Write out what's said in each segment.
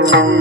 Bye.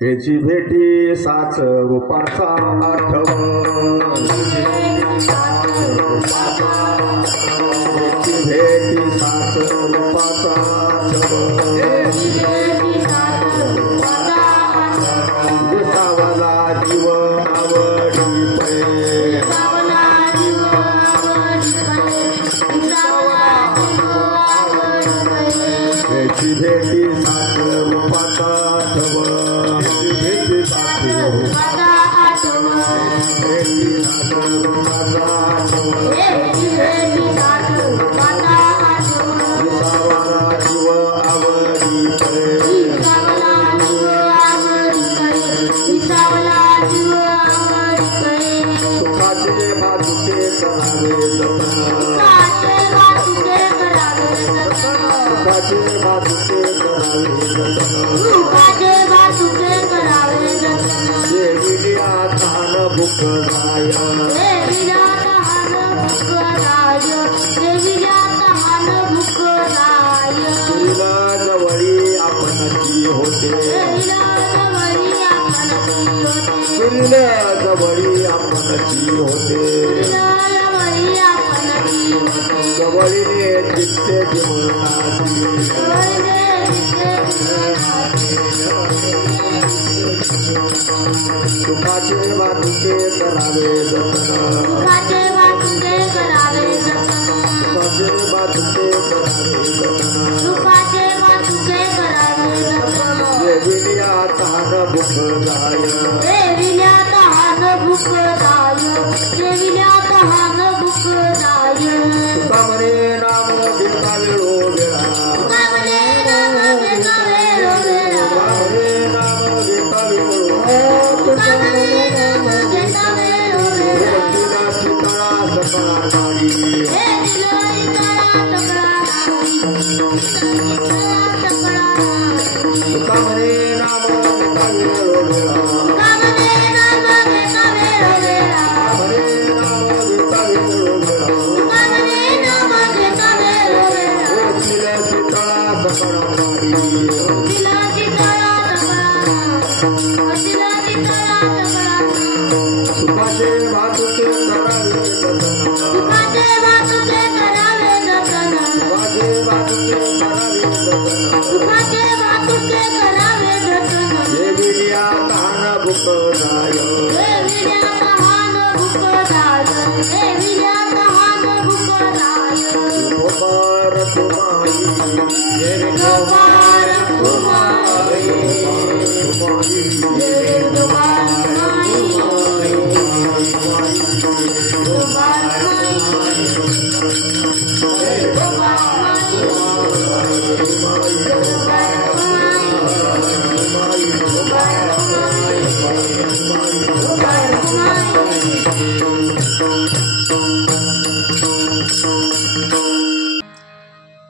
त्याची भेटी साच रूपाचा आठव त्याची भेटी साच रूपाचा दिसावला जीव आवडी पै त्याची भेटी साच रूपाचा आठव जवळी आपणची होते जवळीने चित्ते जीवनासी सुखाचे वाटुके करावे जतन सुखाचे वाटुके करावे देविया तहान भुकदाय तुकामने नाम घेता वेळो वेळा तुकामने नाम घेता वेळो तिला सीता सकळा नाडी तुकामने नाम घेता वेळो वेळा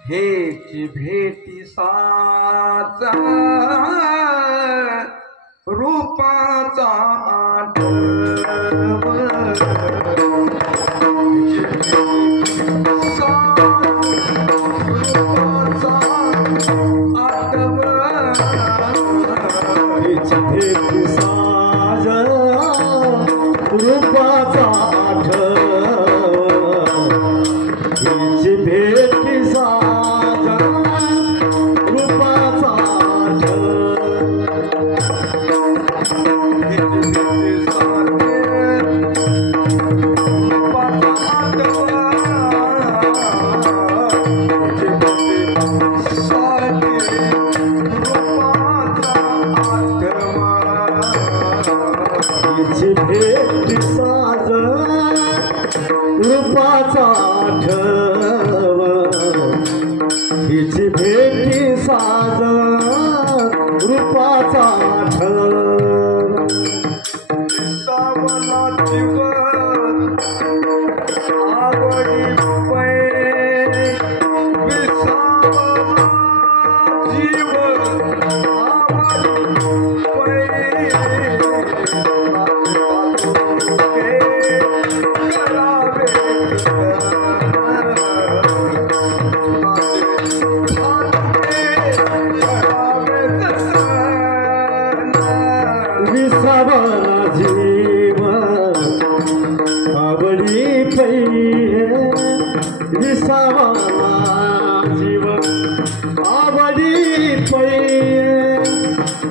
हेची भेटी साचा रूपाचा आठव हेची भेटी साचा रूपाचा आठव हेची भेटी साचा रूपाचा आठव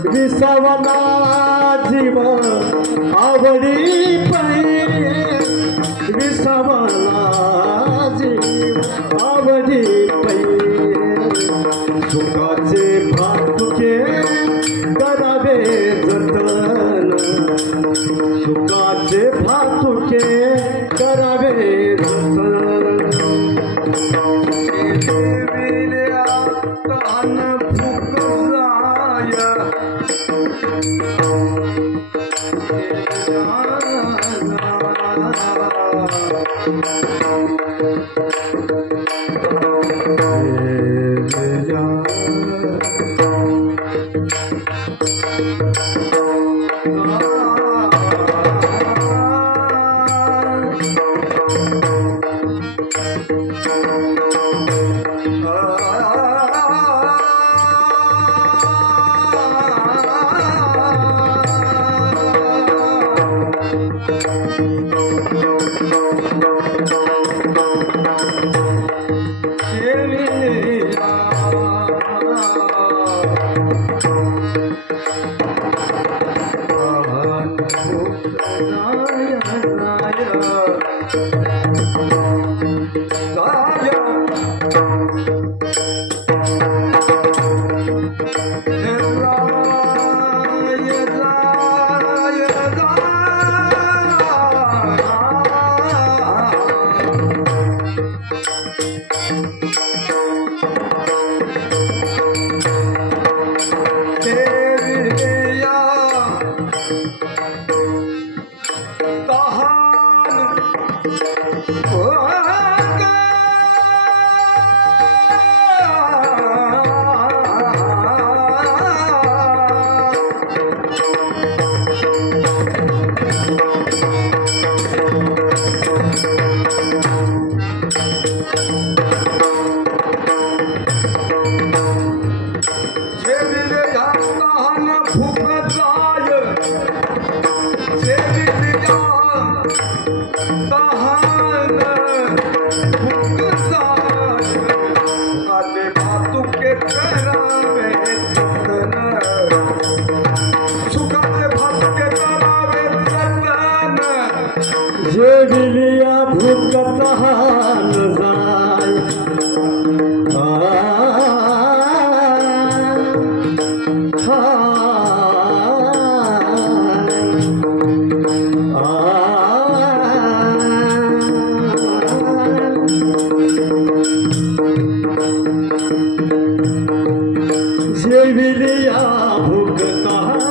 विसावला जीव आवडी पै विसावला जीव आवडी पै सुखाचे भातुके करावे जतन सुखाचे भातुके करावे जतन जेविलिया भूकत हाल जाय जेविलिया भूकत हाल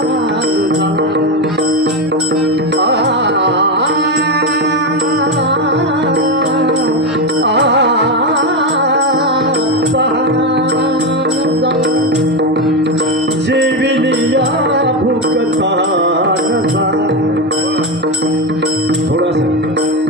जेविलिया भूकता थोड़ा सा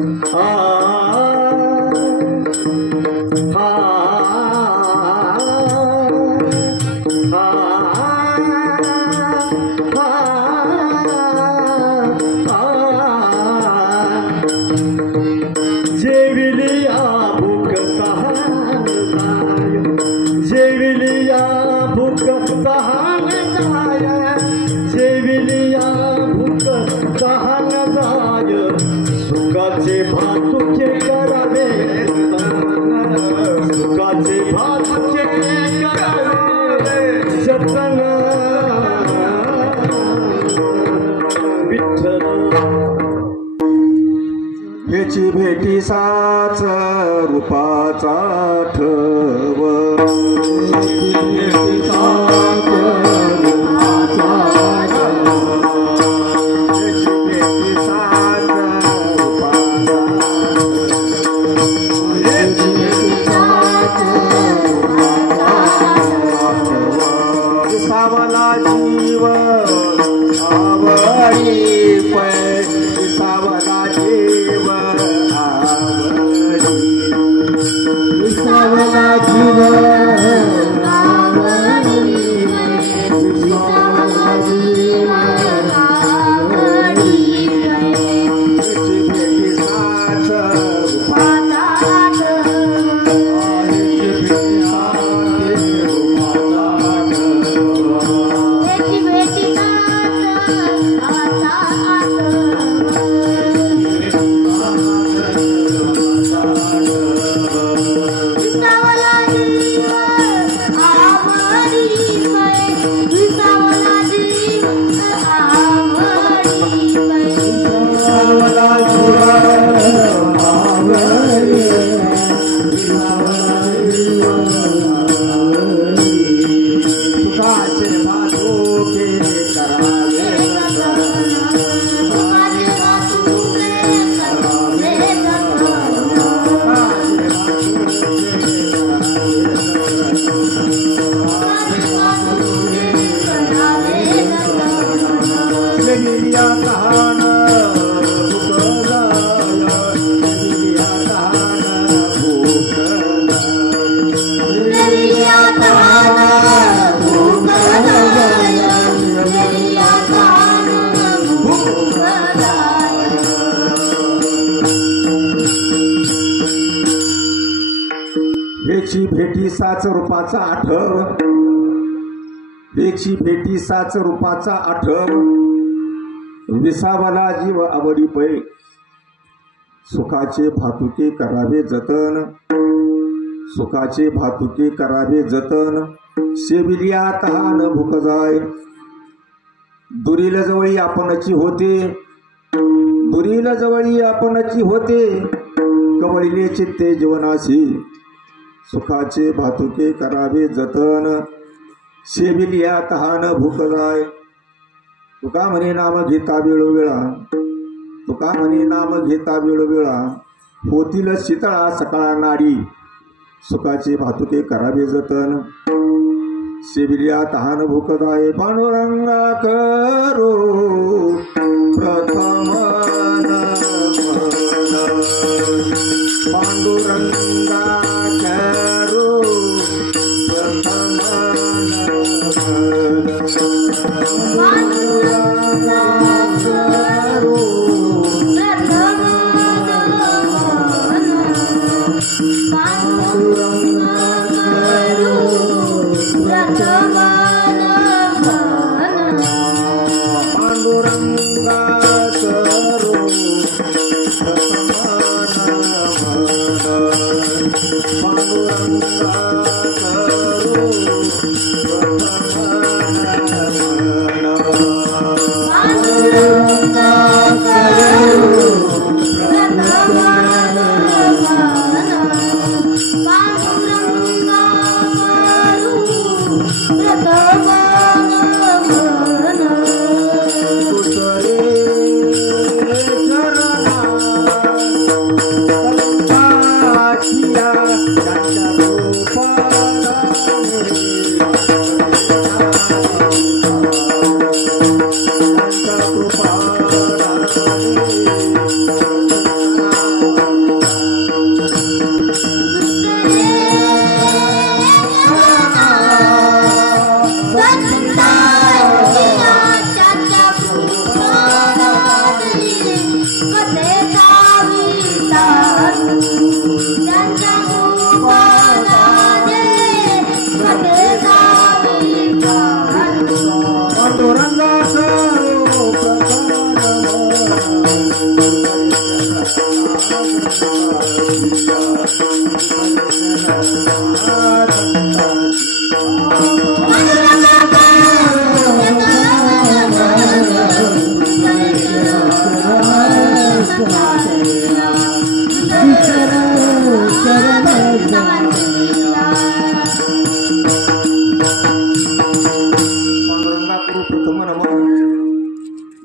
जेविलिया भूकता जेविलिया भूकता जेविलिया भूकता जाय सुखाचे भातुके करावे सुखाचे भातुके करावे जतन विठ्ठल याची भेटी साच रूपाचा ठव सावला जीव आवडी पै सावला जीव आवडी सावला जीव बेटी शिबिलिया तहान भूक जाय शिबिलिया तहान भूक हेची भेटी साच रूपाचा आठव हेची भेटी साच रूपाचा आठव विसावला जीव आवडी पै सुखाचे भातुके करावे जतन सुखाचे भातुके करावे जतन शेबिलिया तहान भूक जाय दुरील जवळी आपणची होते दुरील जवळी आपणची होते कवळीले चित्ते जीवनाशी सुखाचे भातुके करावे जतन शेबिलिया तहान भूक जाय तुका म्हणे नाम घेता वेळोवेळा तुका म्हणे नाम घेता वेळोवेळा होतील शीतळा सकाळा नाडी सुखाचे भातुके करावे जतन शेबिलिया तहान भूक जाय पांडुरंगा करो प्रथम पांडुरंगा करो प्रथम पांडुरंगा करो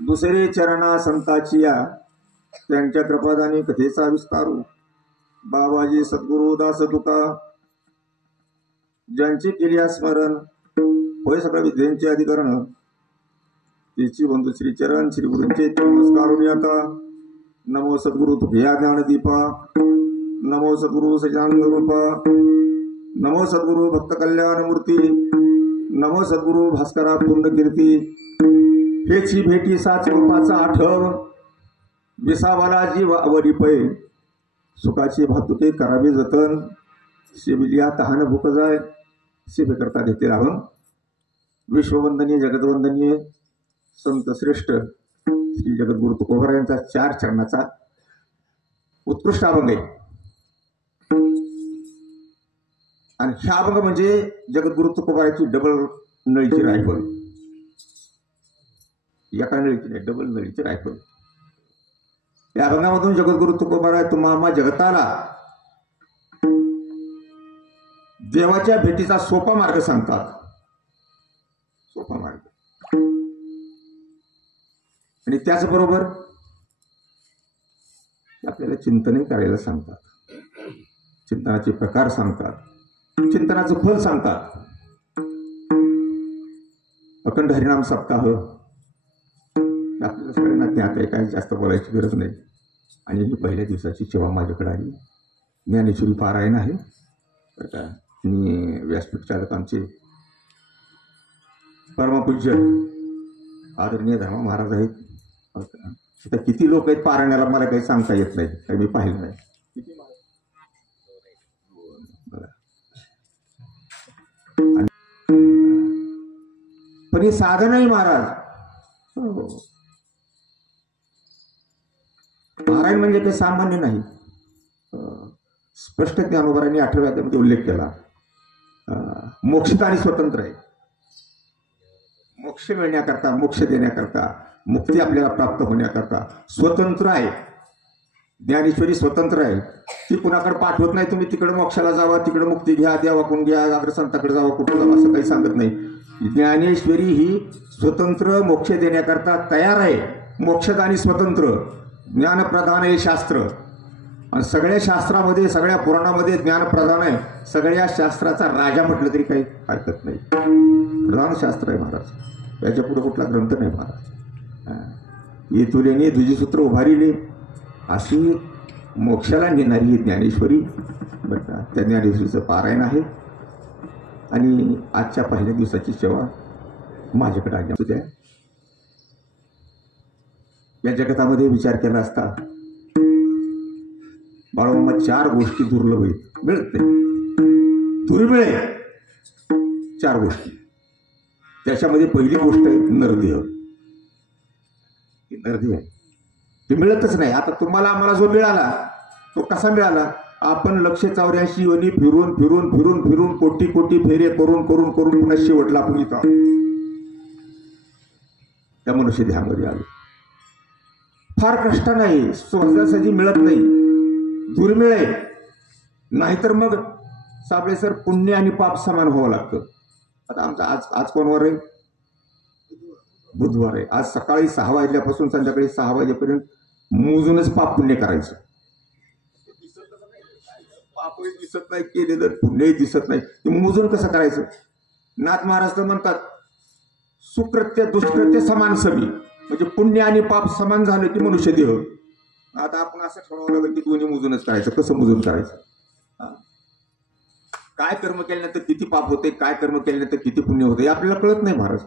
दुसरे चरणा संताचिया त्यांच्या कृपादानी कथेचा विस्तारू बाबाजी सद्गुरु दास तुका ज्यांचे केले स्मरण होय सगळ्या विद्यांचे अधिकरण तिची बंधू श्री चरण श्री गुरूंचे नमस्कार आता नमो सद्गुरु तुभया ज्ञानदीपा नमो सद्गुरु सजानंद रूपा नमो सद्गुरु भक्त कल्याण मूर्ती नमो सद्गुरु भास्करा पूर्ण कीर्ती हेची भेटी साच रूपाचा आठव विसावाला जीव आवडी पै सुखाचे भातुके करावे जतन शेबिलिया तहान भूक जाय सेवे करता घेते राहून विश्ववंदनीय जगदवंदनीय संत श्रेष्ठ श्री जगद्गुरु तुकोबरा यांचा 4 चरणाचा उत्कृष्ट अभंग आहे आणि हा अभंग म्हणजे जगद्गुरु तुकोबराची डबल नळीची रायफल एका नळीची नाही डबल नळीची रायफल या अभंगामधून जगद्गुरु तुकोबरा तुम्हा जगताला देवाच्या भेटीचा सोपा मार्ग सांगतात सोपा मार्ग आणि त्याचबरोबर आपल्याला चिंतनही करायला सांगतात चिंतनाचे प्रकार सांगतात चिंतनाचं फल सांगतात अखंड हरिनाम सप्ताह आपल्याला सगळ्यांना ज्ञात आहे, काही जास्त बोलायची गरज नाही. आणि ही पहिल्या दिवसाची सेवा माझ्याकडे आली. ज्ञानेश्वरी पारायण आहे बरं का. मी व्यासपीठ चालक आमचे परमपूज्य आदरणीय धर्मा महाराज आहेत. आता किती लोक आहेत पारायणाला मला काही सांगता येत नाही, काही मी पाहिलं नाही. पण हे साधन आहे महाराज. पारायण म्हणजे काही सामान्य नाही. स्पष्ट ज्ञानोबारांनी 8व्या अध्यायामध्ये उल्लेख केला. मोक्षदानी स्वतंत्र आहे. मोक्ष मिळण्याकरता, मोक्ष देण्याकरता, मुक्ती आपल्याला प्राप्त होण्याकरता स्वतंत्र आहे. ज्ञानेश्वरी स्वतंत्र आहे. ती कुणाकडे पाठवत नाही, तुम्ही तिकडे मोक्षाला जावा, तिकडे मुक्ती घ्या, द्या वाकून घ्या, अग्रसंताकडे जावा, कुठं जावा, असं काही सांगत नाही. ज्ञानेश्वरी ही स्वतंत्र मोक्ष देण्याकरता तयार आहे. मोक्षदानी स्वतंत्र, ज्ञानप्रधान आहे शास्त्र. आणि सगळ्या शास्त्रामध्ये, सगळ्या पुराणामध्ये ज्ञानप्रधान आहे. सगळ्या शास्त्राचा राजा म्हटलं तरी काही हरकत नाही. प्रधान शास्त्र आहे महाराज. याच्या पुढे कुठला ग्रंथ नाही महाराज. येतुलेने द्विजसूत्र उभारिले अशी मोक्षाला नेणारी ही ज्ञानेश्वरी बरं का. त्या ज्ञानेश्वरीचं पारायण आहे. आणि आजच्या पहिल्या दिवसाची सेवा माझ्याकडे आली होत्या. या जगतामध्ये विचार केला असता बाळांना 4 गोष्टी दुर्लभ आहेत, मिळत नाही, दुर्मिळ आहे. 4 गोष्टी. त्याच्यामध्ये पहिली गोष्ट आहे नरदेह. नरदेह आहे ते मिळतच नाही. आता तुम्हाला आम्हाला जो मिळाला तो कसा मिळाला? आपण 184 योनी फिरून फिरून फिरून फिरून कोटी कोटी फेरे करून करून करून पुन्हा शेवटला आपण इथं त्या मनुष्य देहामध्ये आलो. फार कष्ट नाही, सहजासहजी मिळत नाही, दुर्मिळ आहे. नाहीतर मग साबळे सर पुण्य आणि पाप समान व्हावं लागतं. आता आमचा आज कोणवार आहे? बुधवार आहे. आज सकाळी 6 वाजल्यापासून संध्याकाळी 6 वाजेपर्यंत मोजूनच पाप पुण्य करायचं. पापही दिसत नाही, केलेलं पुण्यही दिसत नाही, ते मोजून कसं करायचं? नाथ महाराज तर म्हणतात सुकृत्य दुष्कृत्य समान समी, म्हणजे पुण्य आणि पाप समान झालं की मनुष्य देह. आता आपण असं ठरवावं लागेल की दोन्ही मोजूनच करायचं. कसं मोजून करायचं? काय कर्म केल्यानंतर किती पाप होते, काय कर्म केल्यानंतर किती पुण्य होते, आपल्याला कळत नाही महाराज.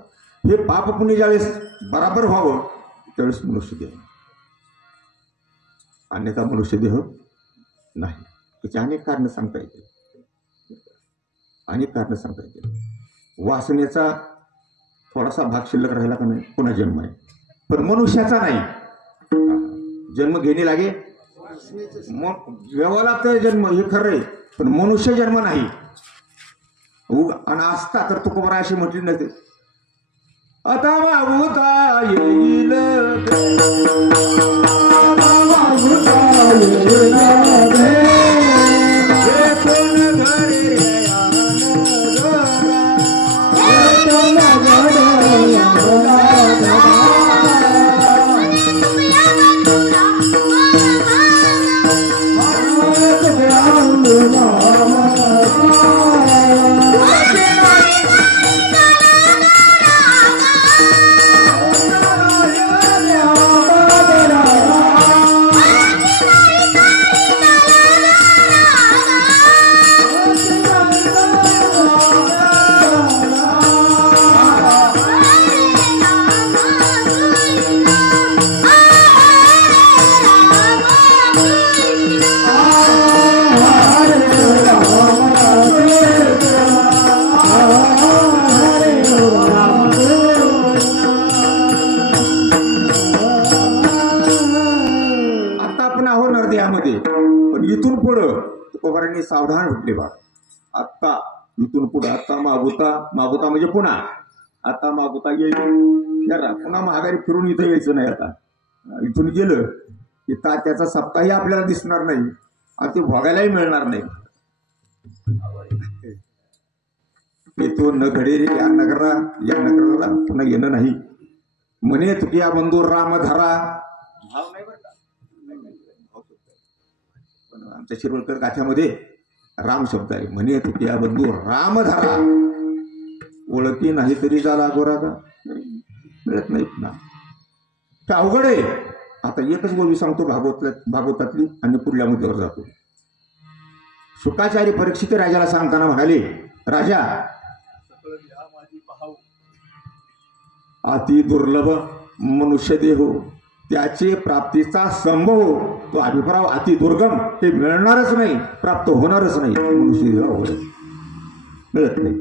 हे पाप पुण्य ज्यावेळेस बराबर व्हावं त्यावेळेस मनुष्य देह, अन्यथा मनुष्य देह नाही. त्याची अनेक कारण सांगता येते, अनेक कारण सांगता येते. वासनेचा थोडासा भाग शिल्लक राहिला का नाही, पुन्हा जन्म आहे. पण मनुष्याचा नाही. जन्म घेणे लागे, मग घ्यावा लागतं जन्म, हे खरं आहे. पण मनुष्य जन्म नाही. आणि असता तर तुकोबरा अशी म्हटली नव्हते, आता मागुता येईल सावधान उठले बा. आत्ता इथून पुढे आता मागुता म्हणजे पुन्हा आता मागुता येईल, पुन्हा महागारी फिरून इथं यायचं नाही. आता इथून गेलं की त्याचा सप्ताही आपल्याला दिसणार नाही आणि ते भोगायलाही मिळणार नाही. तो न घडे या नगराला पुन्हा येणं नाही. म्हणे तुकिया बंधू राम धरा, भाव नाही बरं का, पण आमच्या शिरवळकर गाथ्यामध्ये राम शब्द आहे. म्हणे तुकिया बंधू राम धरा, ओळखी नाही तरी झाला गोरादा, मिळत नाही पुन्हा. ते अवघड आहे. आता एकच गोष्ट सांगतो भागवतातली आणि पुढल्या मुद्द्यावर जातो. शुकाचार्य परीक्षित राजाला सांगताना म्हणाले, राजा अति दुर्लभ मनुष्य देह त्याचे प्राप्तीचा संभव तो अभिप्राय अति दुर्गम, हे मिळणारच नाही, प्राप्त होणारच नाही. मनुष्य देह अवघड मिळत नाही.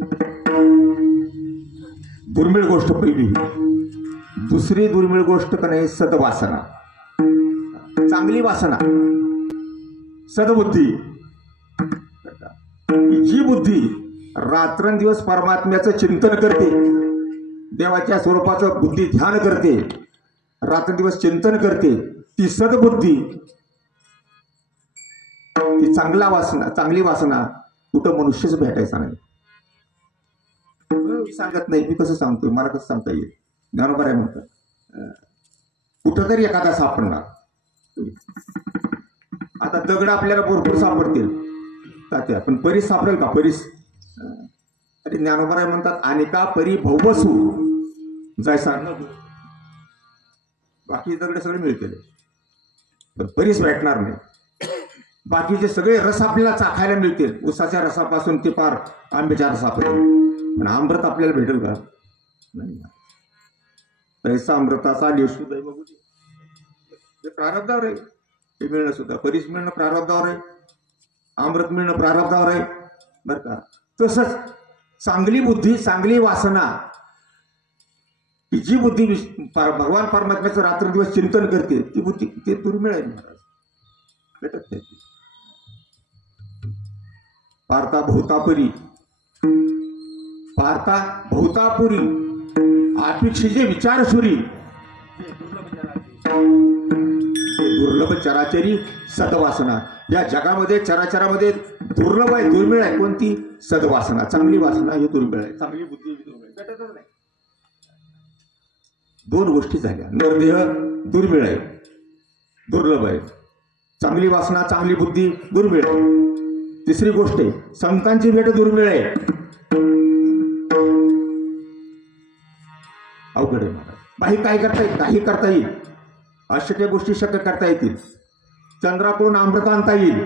दुर्मिळ गोष्ट पहिली. दुसरी दुर्मिळ गोष्ट का नाही, सद्वासना, चांगली वासना, सद्बुद्धी. जी बुद्धी रात्रंदिवस परमात्म्याचं चिंतन करते, देवाच्या स्वरूपाचं बुद्धी ध्यान करते, रात्रंदिवस चिंतन करते, ती सद्बुद्धी, ती चांगली वासना कुठं मनुष्यच भेटायचा नाही. मी सांगत नाही, मी कसं सांगतोय, मला कसं सांगता येईल. ज्ञानोबा आहे म्हणतात कुठंतरी एखादा सापडणार. आता दगड आपल्याला भरपूर सापडतील तात्या, पण परीस सापडेल का? परीस अरे ज्ञानोबा म्हणतात अनेका परी भवसू जायसा, बाकी दगड सगळे मिळतील पण परीस भेटणार नाही. बाकीचे सगळे रस आपल्याला चाखायला मिळतील, उसाच्या रसापासून ते पार आंब्याच्या रसापर्यंत, पण अमृत आपल्याला भेटेल का? नाही. तैसा अमृताचा लेशू दैव ते प्रारब्धावर आहे. ते मिळणं सुद्धा, परीस मिळणं प्रारब्धावर आहे, अमृत मिळणं प्रारब्धावर आहे, बरं का. तसंच चांगली बुद्धी, चांगली वासना, जी बुद्धी भगवान परमात्म्याचं रात्रदिवस चिंतन करते, ती बुद्धी ते दुर्मिळ आहे महाराज, भेटत नाही. पार्था भूतापुरी अपेक्षिजे विचारसुरी, दुर्लभ चराचरी सद्वासना. या जगामध्ये चराचरामध्ये दुर्लभ आहे, दुर्मिळ आहे कोणती? सद्वासना, चांगली वासना. हे दुर्मिळ आहे, चांगली बुद्धी दुर्मिळ, भेटतच नाही. दोन गोष्टी झाल्या. नरदेह दुर्मिळ आहे, दुर्लभ आहे. चांगली वासना, चांगली बुद्धी दुर्मिळ आहे. तिसरी गोष्ट आहे, संतांची भेट दुर्मिळ आहे. अवघड आहे महाराज. काही काय करता येईल, काही करता येईल, अशक्य गोष्टी शक्य करता येतील. चंद्राकडून अमृत आणता येईल,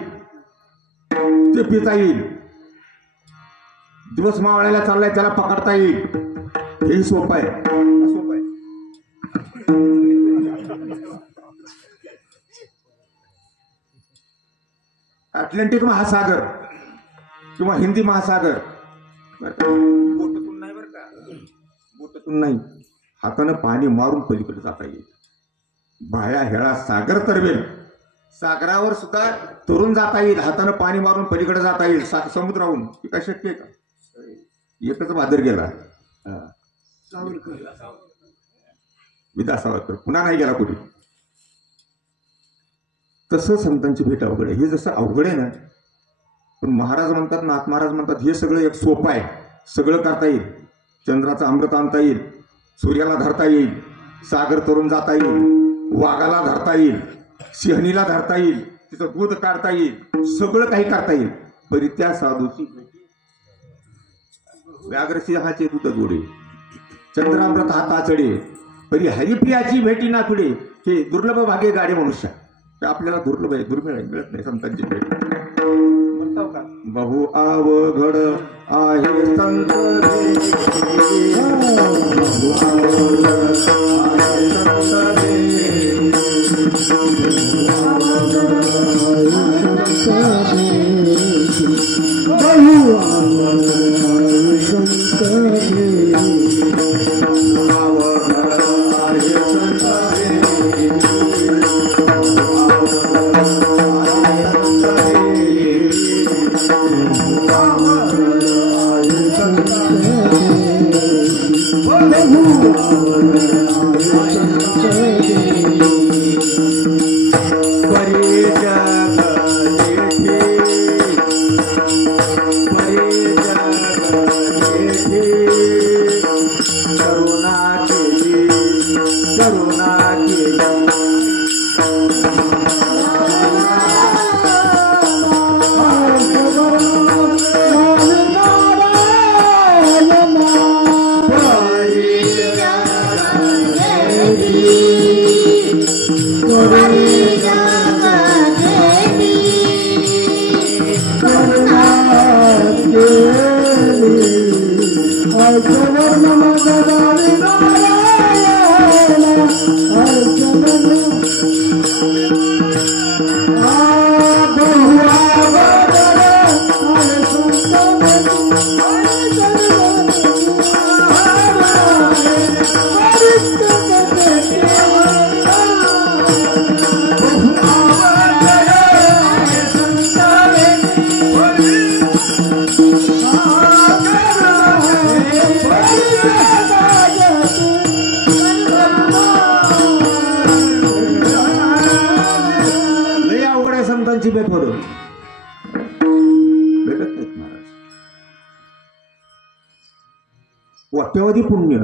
ते पिता येईल. दिवस मावळायला चाललाय, त्याला पकडता येईल, हेही सोपं आहे. सोपं आहे. अटलांटिक महासागर किंवा हिंदी महासागर, बोटातून नाही बरं का, बोटातून नाही, हातानं पाणी मारून पलीकडे जाता येईल. भाया हेळा सागर तरवेल, सागरावर सुद्धा तरुण जाता येईल, हातानं पाणी मारून पलीकडे जाता येईल. समुद्राहून हे काय शक्य आहे का? एकच भादर गेला विदा सावरकर, पुन्हा नाही गेला कुठे. तसं संतांची भेट अवघड आहे. हे जसं अवघड आहे ना, पण महाराज म्हणतात, नाथ महाराज म्हणतात, हे सगळं एक सोपं आहे, सगळं करता येईल. चंद्राचं अमृत आणता येईल, सूर्याला धरता येईल, सागर तरुण जाता येईल, वाघाला धरता येईल, सिंहणीला धरता येईल, तिचं दूध काढता येईल, सगळं काही करता येईल. परी त्या साधूची व्याघ्रसिंहाचे दूध जोडे, चंद्रामृत हाता चढे, परी हरिप्रियाची भेटी ना पुढे. हे दुर्लभ भाग्य गाडे मनुष्य, ते आपल्याला दुर्लभ आहे, दुर्मिळ आहे, मिळत नाही संतांची भेट. म्हणताव का, बहु अवघड आहे संत Thank you. फळ भेटत नाहीत महाराज. कोट्यवधी पुण्य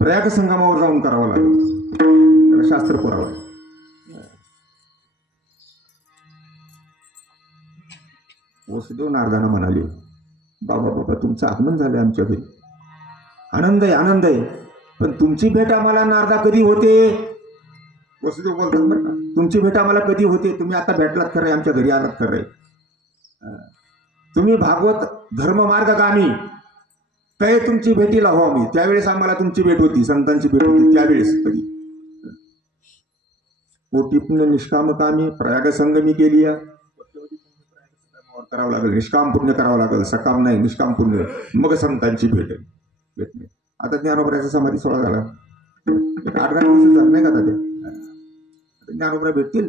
प्रयाग संगमावर जाऊन करावं लागेल, त्याला शास्त्र पुरावं. वसुदेव नारदांना म्हणाले, बाबा बाबा तुमचं आगमन झालंय आमच्या घरी, आनंद आहे आनंद आहे, पण तुमची भेट आम्हाला नारदा कधी होते? वसुदेव बोलतात बरं का, तुमची भेट आम्हाला कधी होते? तुम्ही आता भेटलात खरंय, आमच्या घरी आलात खरंय, तुम्ही भागवत धर्ममार्गगामी, काय तुमची भेटीला हो आम्ही. त्यावेळेस आम्हाला तुमची भेट होती, संतांची भेट होती त्यावेळेस. कधी कोटी पुण्य निष्काम कामी प्रयाग संगमी केली करावं लागेल, निष्काम पुण्य करावं लागेल, सकाम नाही निष्काम पुण्य, मग संतांची भेट नाही. आता ज्ञानोबराचा समाधी सोहळा झाला, 8-10 दिवस झालं नाही का? आता ज्ञानोबरा भेटतील.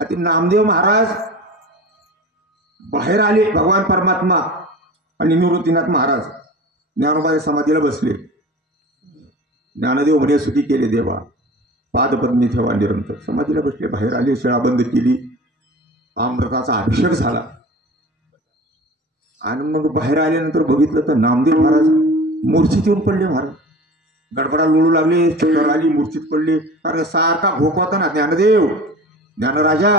आता नामदेव महाराज बाहेर आले, भगवान परमात्मा आणि निवृत्तीनाथ महाराज ज्ञानोबाच्या समाधीला बसले. ज्ञानदेव म्हणे, सुखी केले देवा, पादपद्मी ठेवा निरंतर. समाधीला बसले, बाहेर आले, शिळा बंद केली, अमृताचा अभिषेक झाला. आणि मग बाहेर आल्यानंतर बघितलं तर नामदेव महाराज मूर्छित येऊन पडले. महाराज गडबडा लोळू लागले, चक्कर आली, मूर्छित पडले. कारण सारखा घोप ना ज्ञानदेव, ज्ञानराजा,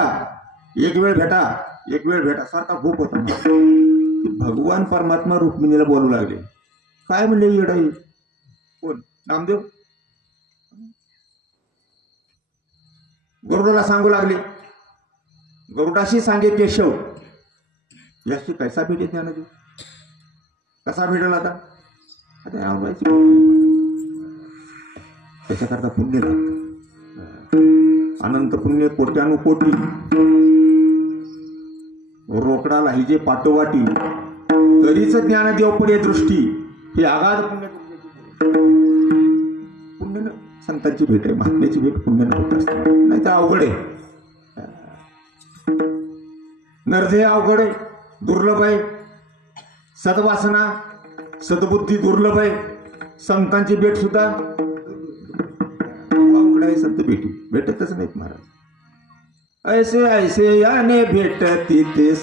एक वेळ भेटा, सारखा घोप होता. भगवान परमात्मा रुक्मिणीला बोलू लागले. काय म्हणले येडाई? कोण? नामदेव. गरुडाला सांगू लागले, गरुडाशी सांगे केशव, याशी कैसा भेटे ज्ञानदेव? कसा भेटेल आता? त्याच्याकरता पुण्य लागतं, अनंत पुण्य, कोट्यानुकोटी. रोकडाला हिजे पाठोवाटी, तरीच ज्ञानदेव पुढे दृष्टी. हे आगाध पुण्य. पुण्य संतांची भेट आहे, महात्म्याची भेट पुण्याला होत असते, नाही तर अवघड आहे. नरधे अवघड आहे, दुर्लभ आहे. सद्वासना सद्बुद्धी दुर्लभ आहे. संतांची भेट सुद्धा अवघड आहे. संत भेटतच नाहीत महाराज. ऐसे ऐसे याने भेटती ते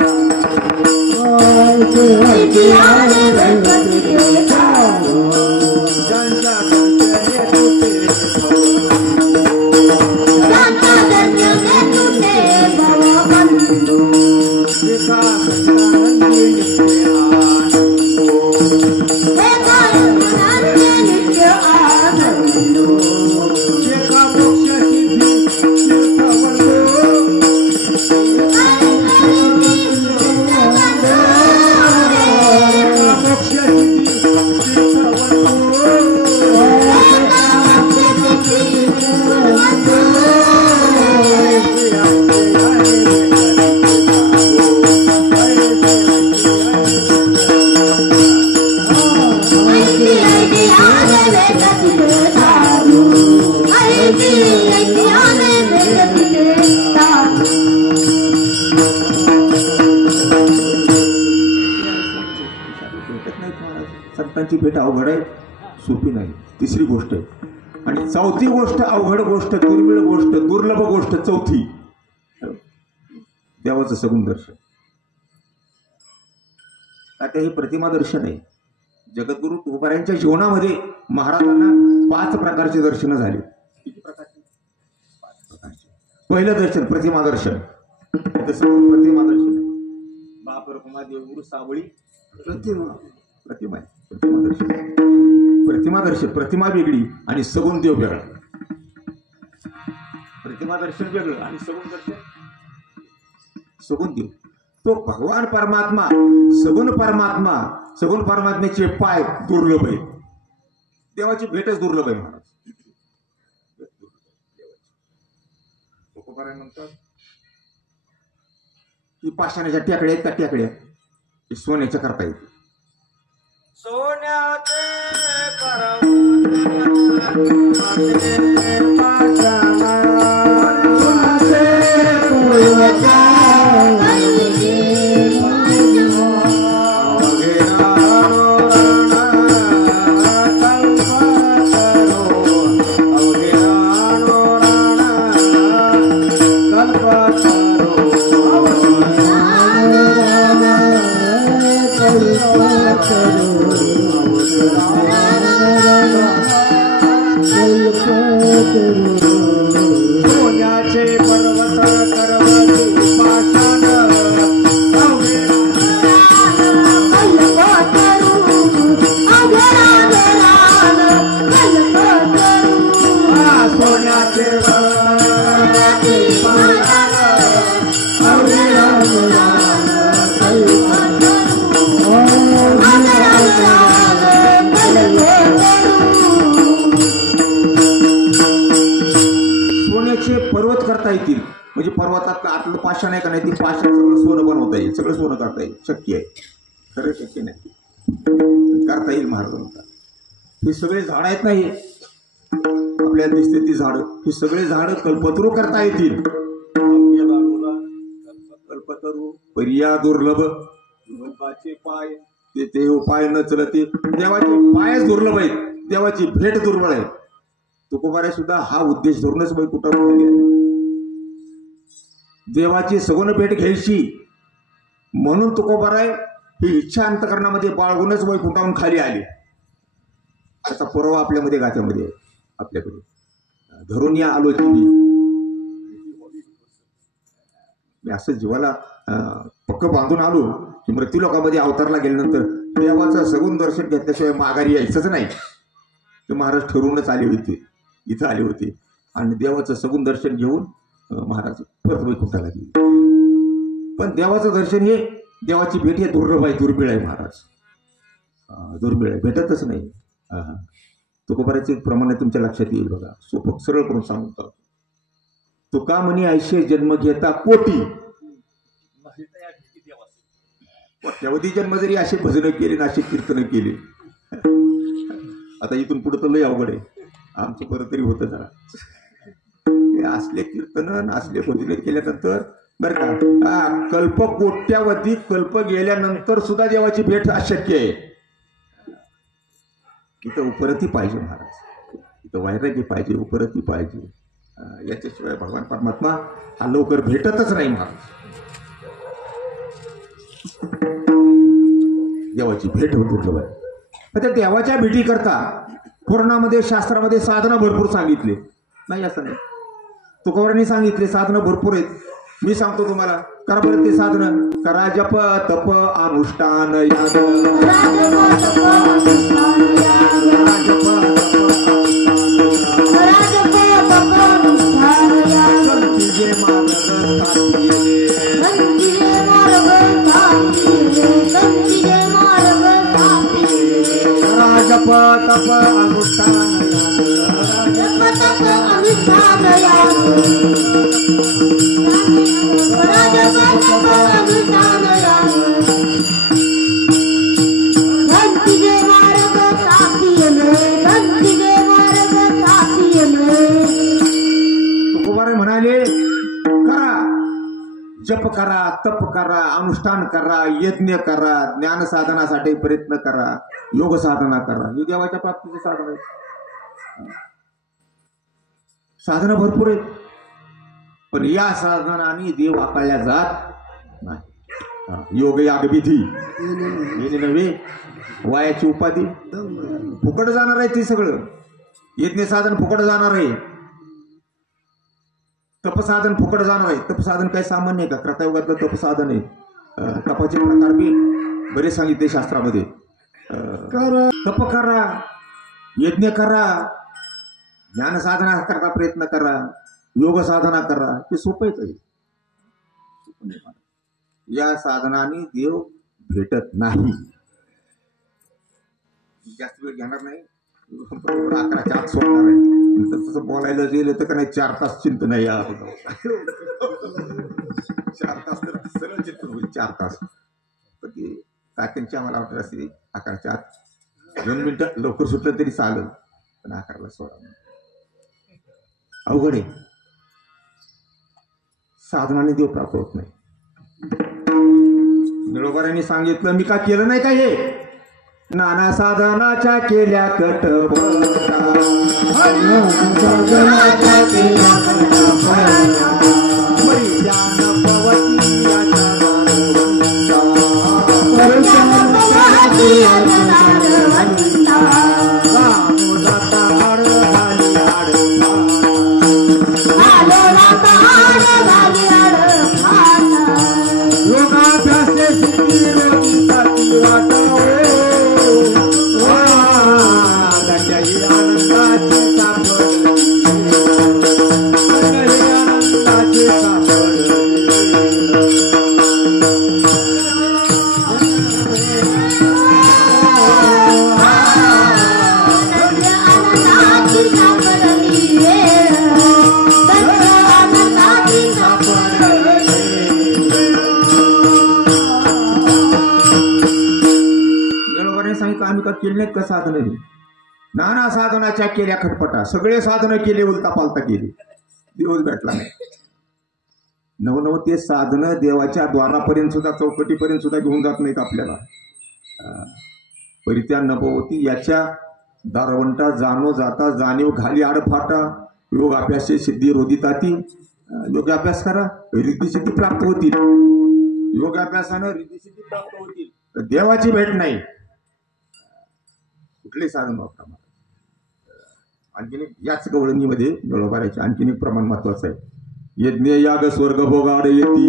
संतांची भेट अवघड आहे, सोपी नाही. तिसरी गोष्ट आहे. आणि चौथी गोष्ट, अवघड गोष्ट, दुर्मिळ गोष्ट, दुर्लभ गोष्ट, चौथी देवाचं सगुण दर्शन. आता हे प्रतिमा दर्शन आहे. जगद्गुरु तुकोबारायांच्या जीवनामध्ये महाराजांना 5 प्रकारचे दर्शन झाले. किती प्रकारचे? 5 प्रकारचे. पहिलं दर्शन प्रतिमा दर्शन. प्रतिमा दर्शन आहे. बाप रखुमा देवगुरु सावळी प्रतिमा आहे. प्रतिमा दर्शन, प्रतिमा वेगळी आणि सगुण देव वेगळा. प्रतिमा दर्शन वेगळं आणि सगुण दर्शन, सगुण देव तो भगवान परमात्मा, सगुण परमात्मा. सगुण परमात्म्याचे पाय दुर्लभ आहे. देवाची भेटच दुर्लभ आहे महाराज. तुकोबाराय म्हणतात की पाषाणाच्या टेकड्या आहेत का? टेकड्या सोन्याच्या करता येते. सोन्याचे सोन्याचे पर्वत करवती पाषाण सोन्याचे सोन्याचे पर्वत करता येतील म्हणजे पर्वतात आतलं पाषाण आहे का नाही ती पाषाण सगळं सोनं बनवता येईल सगळं सोनं करता येईल शक्य आहे खरं शक्य नाही करता येईल महाराज म्हणतात हे सगळे झाड आहेत नाही आपल्याला दिसते ती झाडं ही सगळे झाडं कल्पतरू करता येतील कल्पतरू पर्या दुर्लभ देवाचे पाय ते उपाय न चलते देवाचे पायच दुर्लभ आहेत देवाची भेट दुर्बळ आहे तुकोबाराय सुद्धा हा उद्देश धरूनच वैकुंठावर देवाची सगुण भेट घ्यायची म्हणून तुकोबाराय ही इच्छा अंतकरणामध्ये बाळगूनच वैकुंठावरून खाली आली त्याचा पुरावा आपल्यामध्ये गाथ्यामध्ये आपल्याकडे धरून या आलो की मी असं जीवाला पक्क बांधून आलो की मृत्यू लोकांमध्ये अवतारला गेल्यानंतर देवाचं सगुण दर्शन घेतल्याशिवाय माघारी यायचंच नाही ते महाराज ठरवूनच आले होते इथं आले होते आणि देवाचं सगुण दर्शन घेऊन महाराज परत वैकुंठाला गेले पण देवाचं दर्शन हे देवाची भेट हे दुर्लभ आहे दुर्मिळ आहे महाराज दुर्मिळ आहे भेटतच नाही तुकोबाराचे प्रमाणे तुमच्या लक्षात येईल बघा सोपं सरळ करून सांगतो तुका म्हणी ऐशे जन्म घेता कोटी कोट्यावधी जन्म जरी असे भजनं केले ना असे कीर्तन केले आता इथून पुढे तर लय अवघड आहे आमचं परत तरी होतं जरा असले कीर्तन असले भजने केल्यानंतर बरं का कल्प कोट्यावधी कल्प गेल्यानंतर सुद्धा देवाची भेट अशक्य आहे इथं उपरती पाहिजे महाराज इथं वैरागी पाहिजे उपरती पाहिजे याच्याशिवाय भगवान परमात्मा हा लवकर भेटतच नाही महाराज देवाची भेट दुर्लभ आहे त्या देवाच्या भेटी करता पुराणामध्ये शास्त्रामध्ये साधना भरपूर सांगितले नाही असं नाही तुकोबारांनी सांगितले साधनं भरपूर आहेत मी सांगतो तुम्हाला करा बरं ते साधनं करा जप तप अनुष्ठान जप तप अनुष्ठान तुकोबाराय म्हणाले करा जप करा तप करा अनुष्ठान करा यज्ञ करा ज्ञान साधनासाठी प्रयत्न करा योग साधना करा ही देवाच्या प्राप्तीचे साधन आहे साधनं भरपूर आहेत पण या साधनाने देव आकळल्या जात नाही योग याग विधी हे नव्हे वायाची उपाधी फुकट जाणार आहे ते सगळं यज्ञ साधन फुकट जाणार आहे तपसाधन फुकट जाणार आहे तपसाधन काय सामान्य आहे का कृतयुगातलं तपसाधन आहे तपाचे प्रकार बी बरेच सांगितले शास्त्रामध्ये तप करा यज्ञ करा ज्ञान साधना करता प्रयत्न करा योग साधना करा हे सोपं आहे या साधनाने देव भेटत नाही जास्त वेळ घेणार नाही 11च्या आत सोडणार आहे तसं बोलायला गेलं तर का नाही 4 तास चिंतन आहे 4 तास तर सरळ चिंतन होईल 4 तास पण ते काकांची आम्हाला वाटत असते 11च्या आत 2 मिनिटं लवकर सुटलं तरी चालेल पण 11ला सोडा अवघड आहे साधनाने देव प्राप्त होत नाही निळोबारांनी सांगितलं मी का केलं नाही का हे नाना साधनाच्या केल्या कटपटा सांगितलं आम्ही का केले नाहीत का साधनं? नाना साधनाच्या केल्या खटपटा, सगळे साधनं केले, उलता पालता केले, दिवस भेटला नाही. नवनव ते साधनं देवाच्या द्वारापर्यंत सुद्धा, चौकटीपर्यंत सुद्धा घेऊन जात नाहीत आपल्याला. परित्या नभवती याच्या दारवंटा जाणो जाता, जाणीव घाली आडफाटा, योगाभ्यासे सिद्धी रोदिताती. योगाभ्यास करा, रिद्धिसिद्धी प्राप्त होतील. योगाभ्यासानं रिद्धिसिद्धी प्राप्त होतील. देवाची भेट नाही, कुठले साधन वापरा. आणखीन याच गवळणीमध्ये गळोबाराचे आणखीन एक प्रमाण महत्वाचं आहे. यज्ञ याग स्वर्ग भोगाड येती,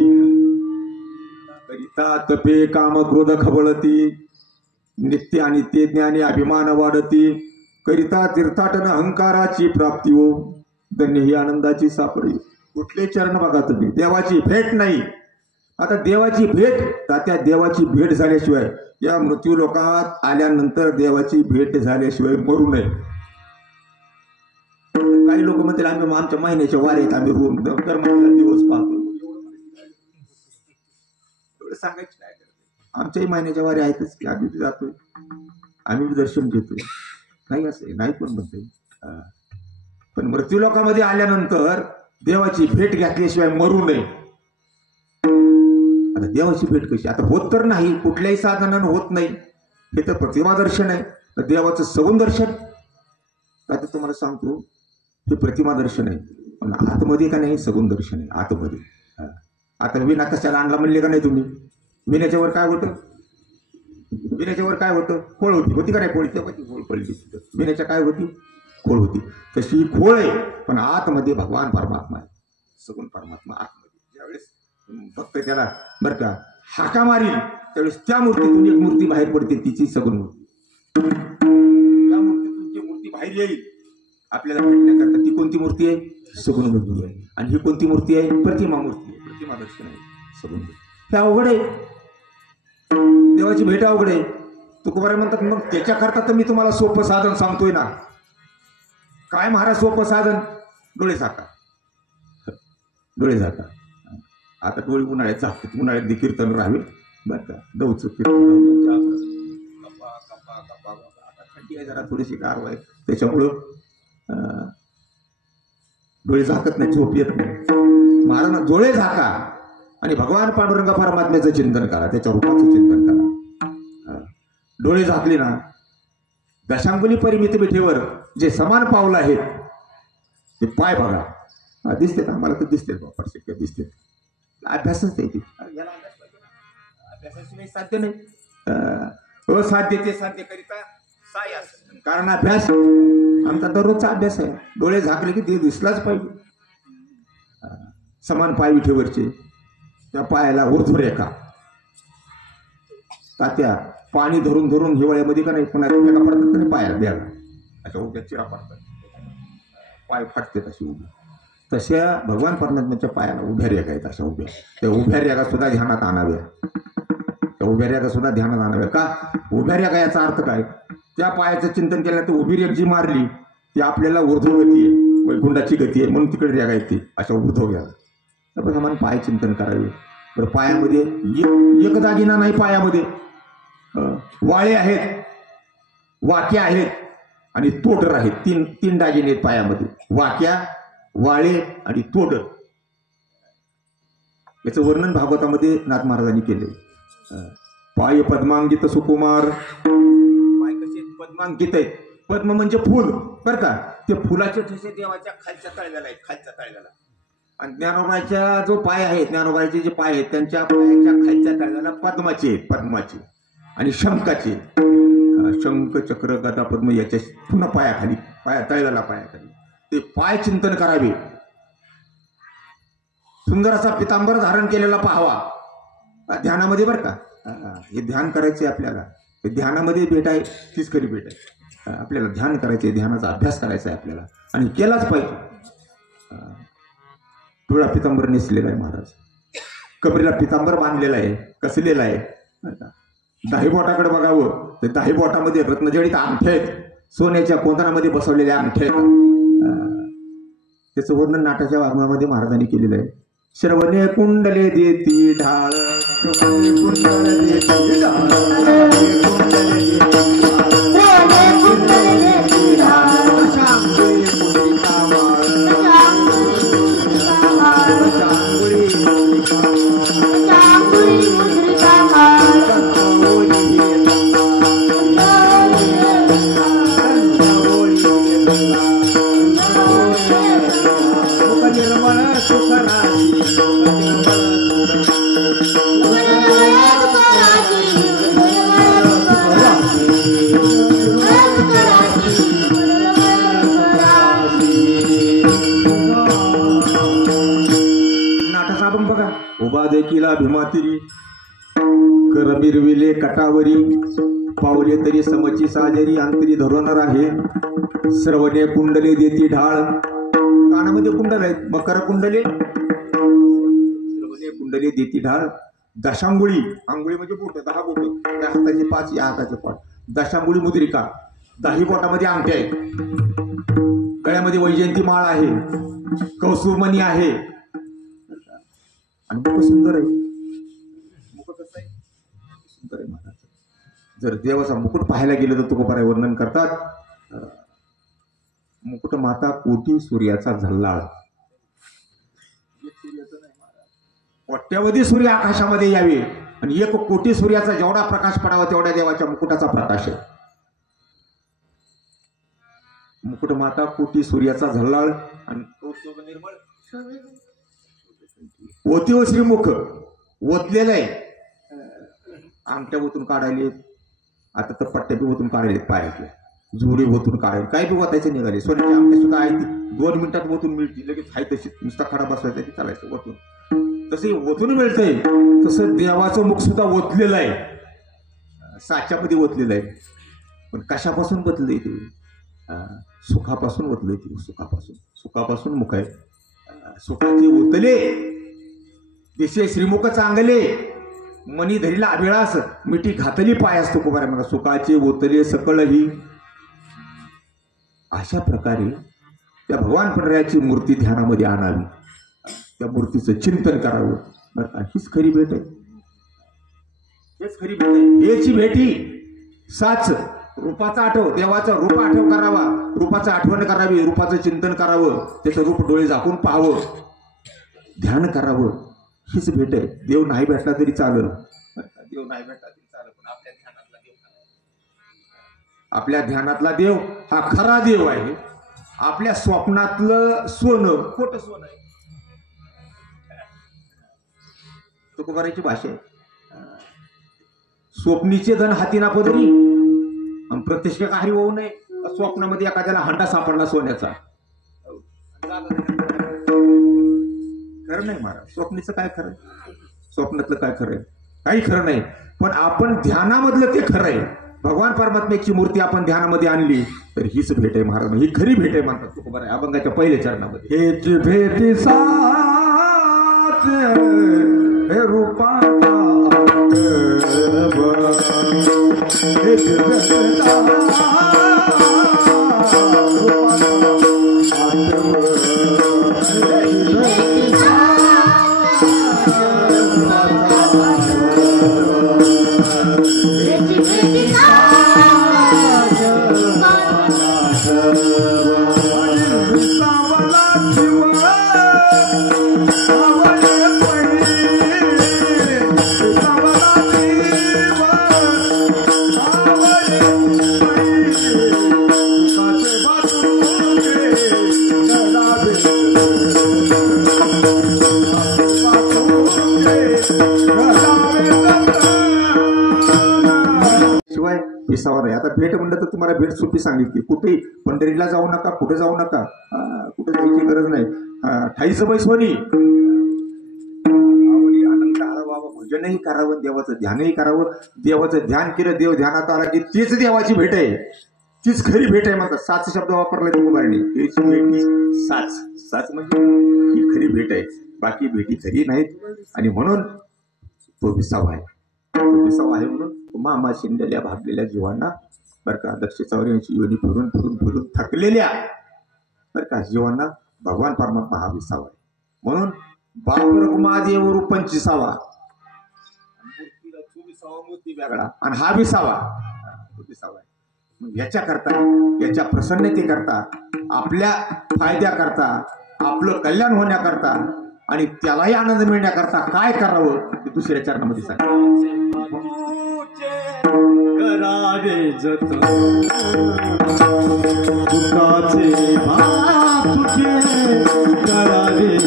करिता तपे काम क्रोध खबळती, नित्य आणि ते ज्ञानी अभिमान वाढती, करिता तीर्थाटन अहंकाराची प्राप्ती हो, धन्य ही आनंदाची सापडी. कुठले चरण बघा तुम्ही, देवाची भेट नाही. आता देवाची भेट, त्या देवाची भेट झाल्याशिवाय, या मृत्यू लोकात आल्यानंतर देवाची भेट झाल्याशिवाय मरू नये. काही लोक म्हणतील आम्ही आमच्या महिन्याच्या वारीत आम्ही रूम दर महिन्याला दिवस पाहतो, एवढं सांगायचं काय करते. आमच्याही महिन्याच्या वारी आहेतच की, आम्ही जातोय, आम्ही दर्शन घेतोय, नाही असं नाही कोण म्हणतोय. पण मृत्यू लोकांमध्ये आल्यानंतर देवाची भेट घेतल्याशिवाय मरू नये. आता देवाची भेट कशी, आता होत तर नाही, कुठल्याही साधनानं होत नाही, हे तर प्रतिमा दर्शन आहे. देवाचं सगुण दर्शन, आता तुम्हाला सांगतो, हे प्रतिमा दर्शन आहे, पण आतमध्ये का नाही सगुण दर्शन आहे. आतमध्ये आता विना कशाला आणला म्हणले का नाही तुम्ही? विण्याच्यावर काय होतं? विण्याच्यावर काय होतं? खोळ होती का नाही? खोळ खोळ पडली. विण्याच्या काय होती? खोळ होती. तशी ही खोळ आहे, पण आतमध्ये भगवान परमात्मा आहे, सगुण परमात्मा आतमध्ये. ज्यावेळेस फक्त त्याला बरं का हाका मारील, त्यावेळेस त्या मूर्तीतून एक मूर्ती बाहेर पडते, तिची सगुण मूर्ती. त्या मूर्तीतून जी मूर्ती बाहेर येईल आपल्याला भेटण्याकरता, ती कोणती मूर्ती आहे? सगुण मूर्ती आहे. आणि ही कोणती मूर्ती आहे? प्रतिमा मूर्ती आहे, प्रतिमा दर्शन आहे, सगुण मूर्ती. हे अवघड आहे, देवाची भेट अवघड आहे. तुकोबाराय म्हणतात मग त्याच्याकरता तर मी तुम्हाला सोपं साधन सांगतोय ना. काय महाराज सोपं साधन? डोळे झाका, डोळे झाका. आता डोळे उन्हाळ्यात झाकतात, उन्हाळ्यात कीर्तन राहावे बरं का, दवचं कीर्तन, आता थंडी आहे, जरा थोडीशी गारवा आहे, त्याच्यामुळं डोळे झाकत नाही, झोप येत नाही. महाराज डोळे झाका आणि भगवान पांडुरंग परमात्म्याचं चिंतन करा, त्याच्या रूपाचं चिंतन करा. डोळे झाकले ना, दशांगुली परिमित विठेवर जे समान पावलं आहेत ते पाय बघा, दिसते आम्हाला तर दिसते, परफेक्ट दिसते. अभ्यासच आहे ती, अभ्यासाशिवाय साध्य नाही. असाध्य ते साध्य करिता सायास, कारण अभ्यास आमचा दररोजचा अभ्यास आहे. डोळे झाकले की ते दिसलाच पाहिजे. समान पाय विठेवरचे, त्या पायाला ऊर्ध्वरेखा. तात्या पाणी धरून धरून हिवाळ्यामध्ये का नाही पुन्हा बेगा पडतात नाही पायाला, बेगा अशा उभ्या चिरा पडतात, पाय फाटते तशी उभी. तशा भगवान परमात्म्याच्या पायाला उभ्या रेखा आहेत, अशा उभ्या. त्या उभ्या रेखा सुद्धा ध्यानात आणाव्या, त्या उभ्या रेखा सुद्धा ध्यानात आणाव्या. का उभ्या रेखा? याचा अर्थ काय? त्या पायाचं चिंतन केल्यानंतर उभी रेख जी मारली ती आपल्याला ऊर्ध्वगती आहे, वैकुंठाची गती आहे, म्हणून तिकडे रेखा येते अशा ऊर्ध्व घ्या. तर समान पाय चिंतन करावे. तर पायामध्ये एक दागिना नाही, पायामध्ये वाळे आहेत, वाक्या आहेत आणि तोटर आहेत. तीन दागिने आहेत पायामध्ये, वाक्या, वाळे आणि तोटर. याचं वर्णन भागवतामध्ये नाथ महाराजांनी केले. पाय पद्मांकित सुकुमार, पाय कसे पद्मांकित आहेत. पद्म म्हणजे फुल बरं का, ते फुलाचे ठसे देवाच्या खालच्या तळव्याला आहेत, खालच्या तळव्याला. आणि ज्ञानोबाच्या जो पाय आहे, ज्ञानोबाचे जे पाय आहेत त्यांच्या पायाच्या खालच्या तळव्याला पद्माचे आहेत, पद्माचे आणि शंखाचे. शंख, चक्र, गदा, पद्म याच्या पुन्हा पायाखाली, तळव्याला पायाखाली ते पाय चिंतन करावे. सुंदर असा पितांबर धारण केलेला पाहावा ध्यानामध्ये बरं का. हे ध्यान करायचे आपल्याला, हे ध्यानामध्ये भेट आहे, तीच खरी भेट आहे. आपल्याला ध्यान करायचे, ध्यानाचा अभ्यास करायचा आहे आपल्याला, आणि केलाच पाहिजे. पिवळा पितांबर नेसलेला आहे महाराज, कबरीला पितांबर बांधलेला आहे, कसलेला आहे. दाही बोटाकडे बघावं तर दाही बोटामध्ये रत्नजडित अंगठे आहेत, सोन्याच्या कोंदणामध्ये बसवलेले अंगठे आहेत. त्याचं वर्णन नाटाच्या वाङ्मयामध्ये महाराजांनी केलेलं आहे. श्रवणे कुंडले देती ढाळ, कुंडले देती ढाळ, कुंडले देती किला भीमातिरी कर मिरविले कटावरी पावले तरी समची साजरी अंतरी धरवणार आहे श्रवणे कुंडले देती ढाळ कानामध्ये कुंडल आहेत मकर कुंडले श्रवणे कुंडले देती ढाळ दशांगुळी आंघोळी म्हणजे बोट 10 बोट त्या हाताचे 5 या हाताचे 5 दशांगुळी मुद्रिका 10 बोटामध्ये अंगठ्या आहेत गळ्यामध्ये वैजयंती माळ आहे कौसुमणी आहे आणि मुख सुंदर आहे मुख कसं आहे सुंदर आहे महाराज जर देवाचा मुकुट पाहायला गेलं तर तुकोबाराय वर्णन करतात मुकुट माता कोटी सूर्याचा झल्लाळ कोट्यावधी सूर्य आकाशामध्ये यावे आणि 1 कोटी सूर्याचा जेवढा प्रकाश पडावा तेवढ्या देवाच्या मुकुटाचा प्रकाश आहे मुकुट माता कोटी सूर्याचा झल्लाळ आणि निर्मळ ओती श्रीमुख ओतलेलं आहे अंगठ्या ओतून काढायले आता तर पट्ट्या बी ओतून काढायले पायातल्या जुडी ओतून काढायला काय बी ओतायचे निघाले सोन्याची अंगठ्या सुद्धा आहे ती 2 मिनिटात ओतून मिळते लगेच आहे तशी नुसता खडा बसवायचा ती चालायचं ओतून तसे ओतून मिळतंय तसं देवाचं मुख सुद्धा ओतलेलं आहे साच्यामध्ये ओतलेलं आहे पण कशापासून बदललंय ते सुखापासून ओतलंय ते सुखापासून मुख आहे सुखाचे ओतले दिसे श्रीमुख चांगले मनी धरीला अभिळास मिठी घातली पायास तुकोबाराय म्हणा सुखाचे ओतले सकळही अशा प्रकारे त्या भगवान पंढऱ्याची मूर्ती ध्यानामध्ये आणावी त्या मूर्तीचं चिंतन करावं बरं का हीच खरी भेट आहे हेच खरी भेट आहे हेची भेटी साच रूपाचा आठव देवाचं रूप आठव करावा रूपाचं आठवण करावी रूपाचं चिंतन करावं त्याचं रूप डोळे झाकून पाहावं ध्यान करावं हीच भेट आहे देव नाही भेटला तरी चालेल देव नाही भेटला तरी चालेल पण आपल्या ध्यानातला देव हा खरा देव आहे आपल्या स्वप्नातलं सोनं खोटं सोनं आहे तुकोबारायची भाषा आहे स्वप्नीचे धन हातीना पदरी प्रत्यक्ष काही होऊ नये स्वप्नामध्ये एखाद्याला हंडा सापडला सोन्याचा खरं नाही महाराज स्वप्नीचं काय खरं स्वप्नातलं काय खरंय काही खरं नाही पण आपण ध्यानामधलं ते खरं आहे भगवान परमात्म्याची मूर्ती आपण ध्यानामध्ये आणली तर हीच भेट आहे महाराज ही खरी भेट आहे म्हणतात तुकोबाराय अभंगाच्या पहिल्या चरणामध्ये हेच भेटी साच हे रूपा विसावा नाही आता भेट म्हणलं तर तुम्हाला भेट सोपी सांगितली कुठे पंढरीला जाऊ नका कुठे जाऊ नका कुठे जायची गरज नाही ठाईचं बैसवणी आनंद बाबा भजनही करावं देवाचं ध्यानही करावं देवाचं ध्यान केलं देव ध्यानात आला की तीच देवाची भेट आहे तीच खरी भेट आहे म्हणतात 7 शब्द वापरले तुकोबारायने हेच भेटी साच म्हणजे ही खरी भेट आहे बाकी भेटी खरी नाहीत आणि म्हणून तो विसावा आहे म्हणून मामा शिंदल्या भागलेल्या जीवांना बरं का दक्ष चौऱ्यांची योनी फिरून थकलेल्या बरं का जीवांना भगवान परमात्मा हा विसावा आहे म्हणून बापर महादेव रूप 25 मूर्तीला 24 मूर्ती वेगळा आणि हा विसावा आहे मग याच्या प्रसन्नतेकरता आपल्या फायद्याकरता आपलं कल्याण होण्याकरता आणि त्यालाही आनंद मिळण्याकरता काय करावं ते दुसऱ्या चरणामध्ये सांगितलं करावे जतन दुःखाचे तुझे करावे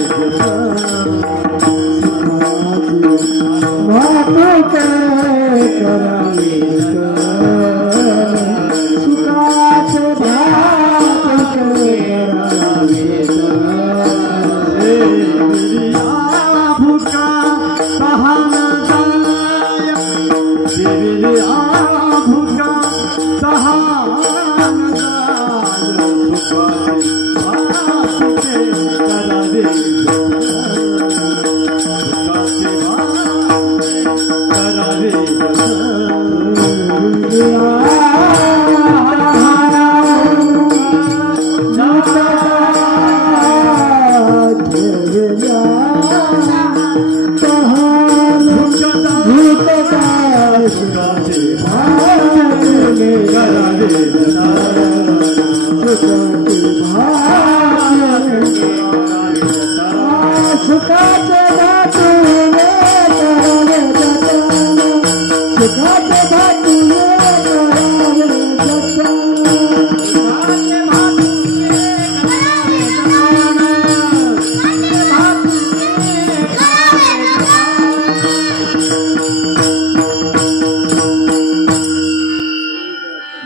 भूका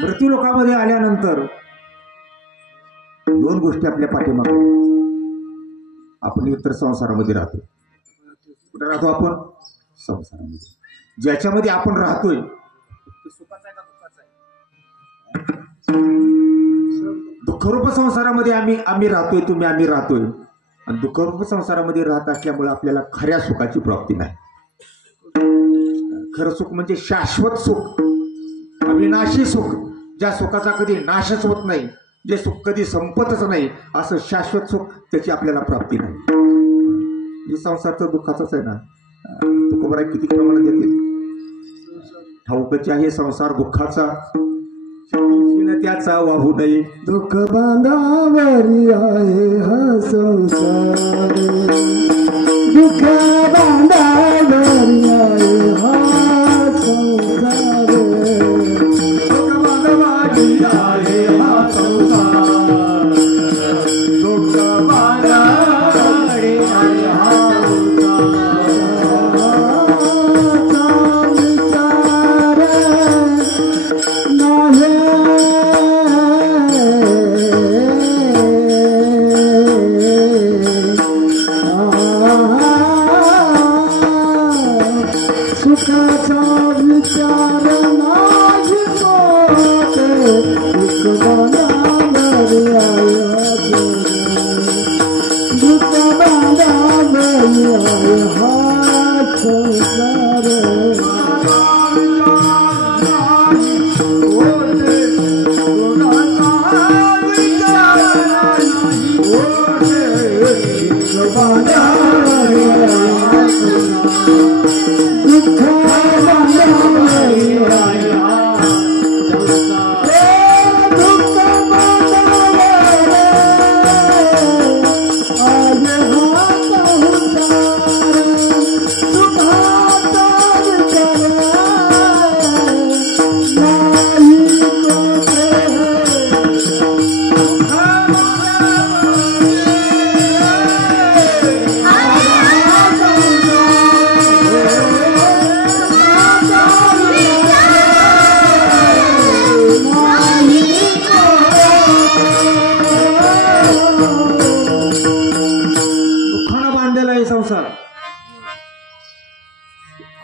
मृत्यूलोकामध्ये आल्यानंतर दोन गोष्टी आपल्या पाठीमागे. आपण इतर संसारामध्ये राहतो. कुठे राहतो आपण? संसारामध्ये. ज्याच्यामध्ये आपण राहतोय ते सुखाचा आहे का दुःखाचा आहे? दुःखरूप संसारामध्ये आम्ही राहतोय, आम्ही राहतोय. आणि दुःखरूप संसारामध्ये राहत असल्यामुळे आपल्याला खऱ्या सुखाची प्राप्ती नाही. खरं सुख म्हणजे शाश्वत सुख, अविनाशी सुख, ज्या सुखाचा कधी नाशच होत नाही, जे सुख कधी संपतच नाही, असं शाश्वत सुख, त्याची आपल्याला प्राप्ती नाही. हे संसारचं दुःखाचंच आहे ना. तुकोबाराय किती प्रमाणात देते ठाऊकची आहे. संसार दुःखाचा, त्याचा वाहू नये. दुःख बांधावरी आहे हा संसार, दुःख बांधावरी आहे हा संसार, दुःख बांधावरी आहे हा संसार, दुःख बांधावरी आहे हा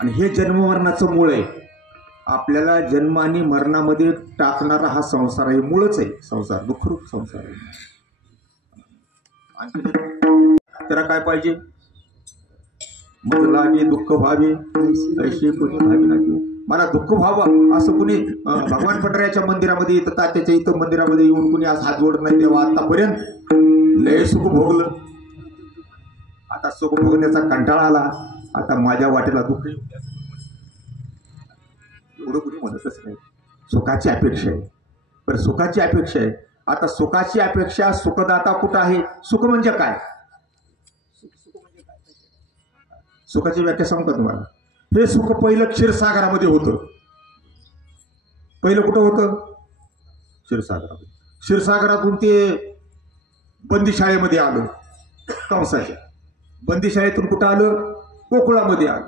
आणि हे जन्ममरणाचं मूळ आहे. आपल्याला जन्म आणि मरणामध्ये टाकणारा हा संसार आहे, मूळच आहे संसार, दुःखरूप संसार आहे. त्याला काय पाहिजे? लागे दुःख व्हावे ऐशी कोणी भावी नाही. मला दुःख व्हावं असं कुणी भगवान पंढऱ्याच्या मंदिरामध्ये येतं, तात्याच्या इथं मंदिरामध्ये येऊन कुणी आज हात जोडत नाही. तेव्हा आतापर्यंत लय सुख भोगलं, आता सुख भोगण्याचा कंटाळा आला, आता माझ्या वाटेला दुःख एवढं कुणी म्हणतच नाही. सुखाची अपेक्षा आहे, पण सुखाची अपेक्षा आहे. आता सुखाची अपेक्षा, सुखदाता कुठं आहे? सुख म्हणजे काय? सुखाची व्याख्या सांगू का तुम्हाला? हे सुख पहिलं क्षीरसागरामध्ये होतं. पहिलं कुठं होतं? क्षीरसागरामध्ये. क्षीरसागरातून ते बंदीशाळेमध्ये आलं, कंसाच्या बंदीशाळेतून कुठं आलं? गोकुळामध्ये आलं.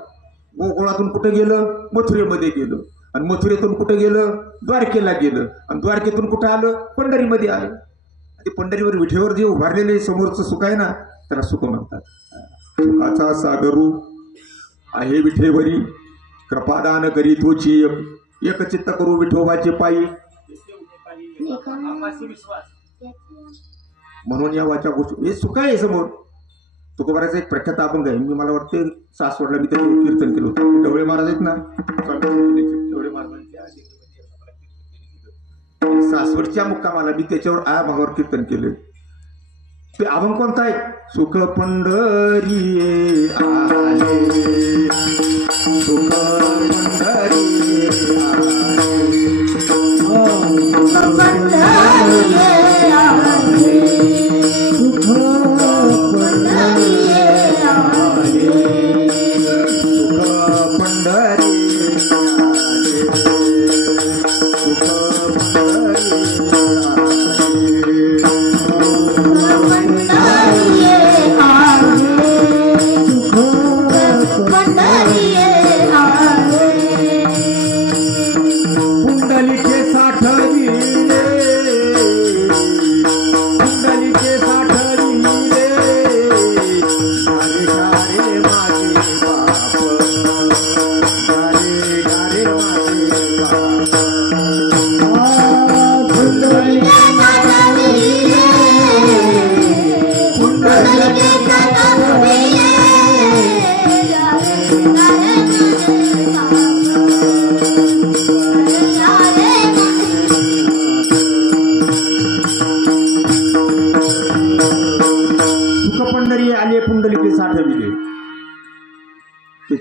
गोकुळातून कुठं गेलं? मथुरेमध्ये गेलं. आणि मथुरेतून कुठं गेलं? द्वारकेला गेलं. आणि द्वारकेतून कुठं आलं? पंढरीमध्ये आलं. ते पंढरीवर विठेवर जे उभारलेले समोरचं सुख आहे ना, त्याला सुख म्हणतात. सुखाचा सागरू आहे विठेवरी, कृपादान करी तोची एक चित्त करू विठोबाचे पायी. म्हणून या वाचा गोष्टी हे सुख आहे समोर. तुकोबारायचा एक प्रख्यात अभंग आहे. मी मला वाटते सासवडला मी त्याचं कीर्तन केलं होतं. ढवळे महाराज आहेत ना, ढवळे महाराजांच्या सासवडच्या मुक्कामाला मी त्याच्यावर अभंगावर कीर्तन केले. ते अभंग कोणता आहे? सुख पंढरी आले, सुख पंढरी आले,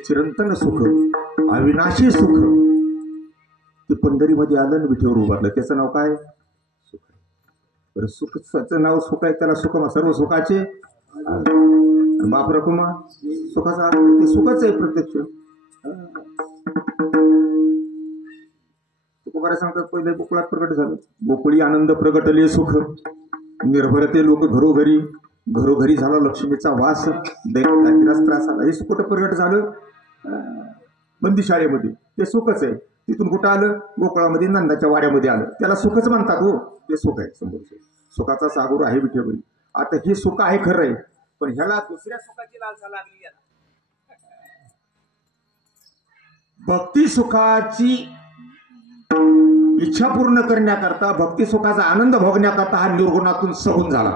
चिरंतन सुख, अविनाशी सुख ते पंढरीमध्ये आलं आणि विठेवर उभारलं. त्याचं नाव काय? सुख. बरं, सुखाचं नाव सुख आहे, त्याला सुख सर्व सुखाचे बाप रकुमा सुखाचा ते सुखच आहे प्रत्यक्ष. तुकोबारा सांगतात पहिले गोकुळात प्रकट झालं, गोकुळी आनंद प्रगटले सुख, निर्भरते लोक घरोघरी, घरोघरी झाला लक्ष्मीचा वास, दैनिक त्रास आला. हे सुख कुठं प्रगट झालं? बंदी शाळेमध्ये. ते सुखच आहे. तिथून कुठं आलं? गोकुळामध्ये नंदाच्या वाड्यामध्ये आलं. त्याला सुखच म्हणतात. हो, ते सुख आहे. समोर सुखाचा सागर आहे विठेवरी. आता हे सुख आहे खरं आहे, पण ह्याला दुसऱ्या सुखाची लालसा लागली आहे. भक्ती सुखाची इच्छा पूर्ण करण्याकरता, भक्ती सुखाचा आनंद भोगण्याकरता हा निर्गुणातून सगुण झाला.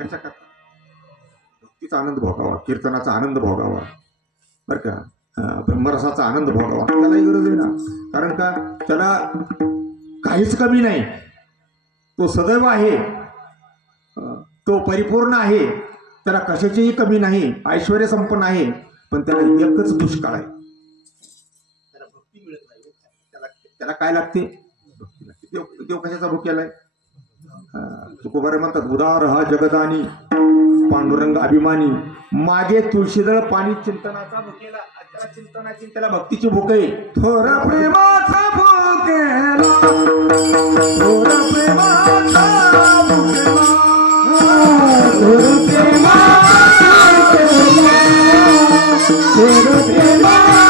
कशा करता? भक्तीचा आनंद भोगावा, कीर्तनाचा आनंद भोगावा, बरं का, ब्रह्मरसाचा आनंद भोगावा. त्यालाही गरज आहे ना, कारण का त्याला काहीच कमी नाही. तो सदैव आहे, तो परिपूर्ण आहे, त्याला कशाचीही कमी नाही, ऐश्वर्य संपन्न आहे. पण त्याला एकच दुष्काळ आहे, त्याला भक्ती मिळत नाही. त्याला काय लागते? भक्ती लागते. देव कशाचा भुकेलाय? तुकोबारे म्हणतात, उदार हा जगदानी पांडुरंग अभिमानी, मागे तुळशीदळ पाणी चिंतनाचा भुकेला. त्याला चिंतनाची, त्याला भक्तीची भूक आहे. थोर प्रेमाचा भुकेला, थोर प्रेमाचा भुकेला, थोर प्रेमाचा भुकेला, थोर प्रेमाचा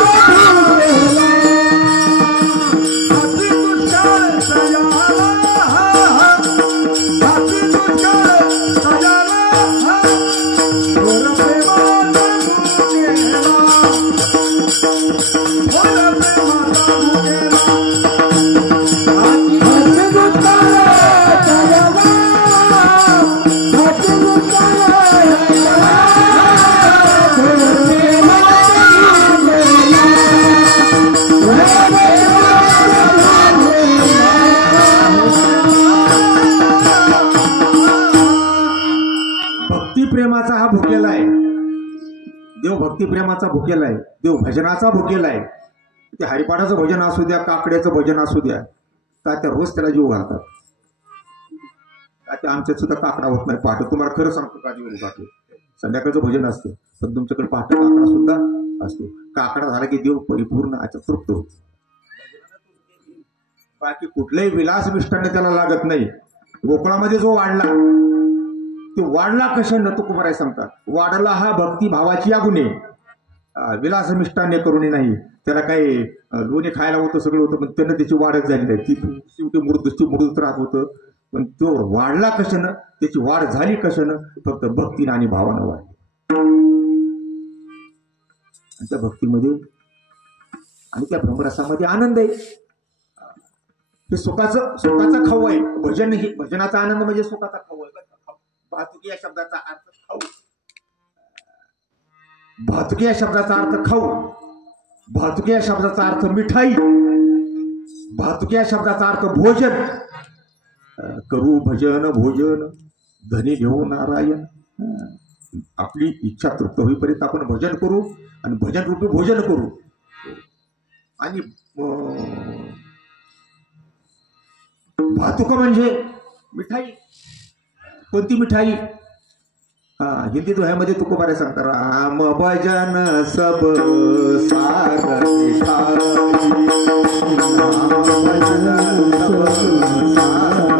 प्रेमाचा हा भुकेला आहे. देव भक्ती प्रेमाचा भुकेला आहे. देव भजनाचा भुकेला आहे. ते हरिपाठाचं भजन असू द्या, काकड्याचं भजन असू द्या, का त्या रोज त्याला जीव घालतात. त्या आमच्यात सुद्धा काकडा होत नाही पहाटे. तुम्हाला खरं सांगतो का, जीव जातो. संध्याकाळचं भजन असतं, पण तुमच्याकडे पहाटे काकडा सुद्धा असतो. काकडा झाला की देव परिपूर्ण तृप्त होतो. बाकी कुठल्याही विलास मिष्टाने त्याला लागत नाही. गोकुळामध्ये जो वाढला, तो वाढला कशानं? तुकोबाराय सांगतात, वाढला हा भक्ती भावाची आगुने, विलास मिष्टाने करून नाही. त्याला काही लोणी खायला होतं, सगळं होतं, पण त्यानं त्याची वाढच झाली नाही. ती शेवटी मृदूच राहत होतं. पण तो वाढला कशानं? त्याची वाढ झाली कशानं? फक्त भक्तीनं आणि भावानं वाढली. त्या भक्तीमध्ये आणि त्या ब्रह्मरसामध्ये आनंद आहे. हे सुखाचा खाऊ आहे. भजन, ही भजनाचा आनंद म्हणजे सुखाचा खाऊ आहे. भातुकी या शब्दाचा अर्थ खाऊ. भातुकी या शब्दाचा अर्थ खाऊ. भातुकी या शब्दाचा अर्थ मिठाई. भातुकी या शब्दाचा अर्थ भोजन. करू भजन भोजन धनी घेऊ नारायण. आपली इच्छा तृप्त होईपर्यंत आपण भजन करू आणि भजन रूपी भोजन करू. आणि भातुक म्हणजे मिठाई. कोणती मिठाई? हिंदी दोह्यामध्ये तुकोबारे सांगतात राम भजन सब सार मिठाई, राम भजन सब सार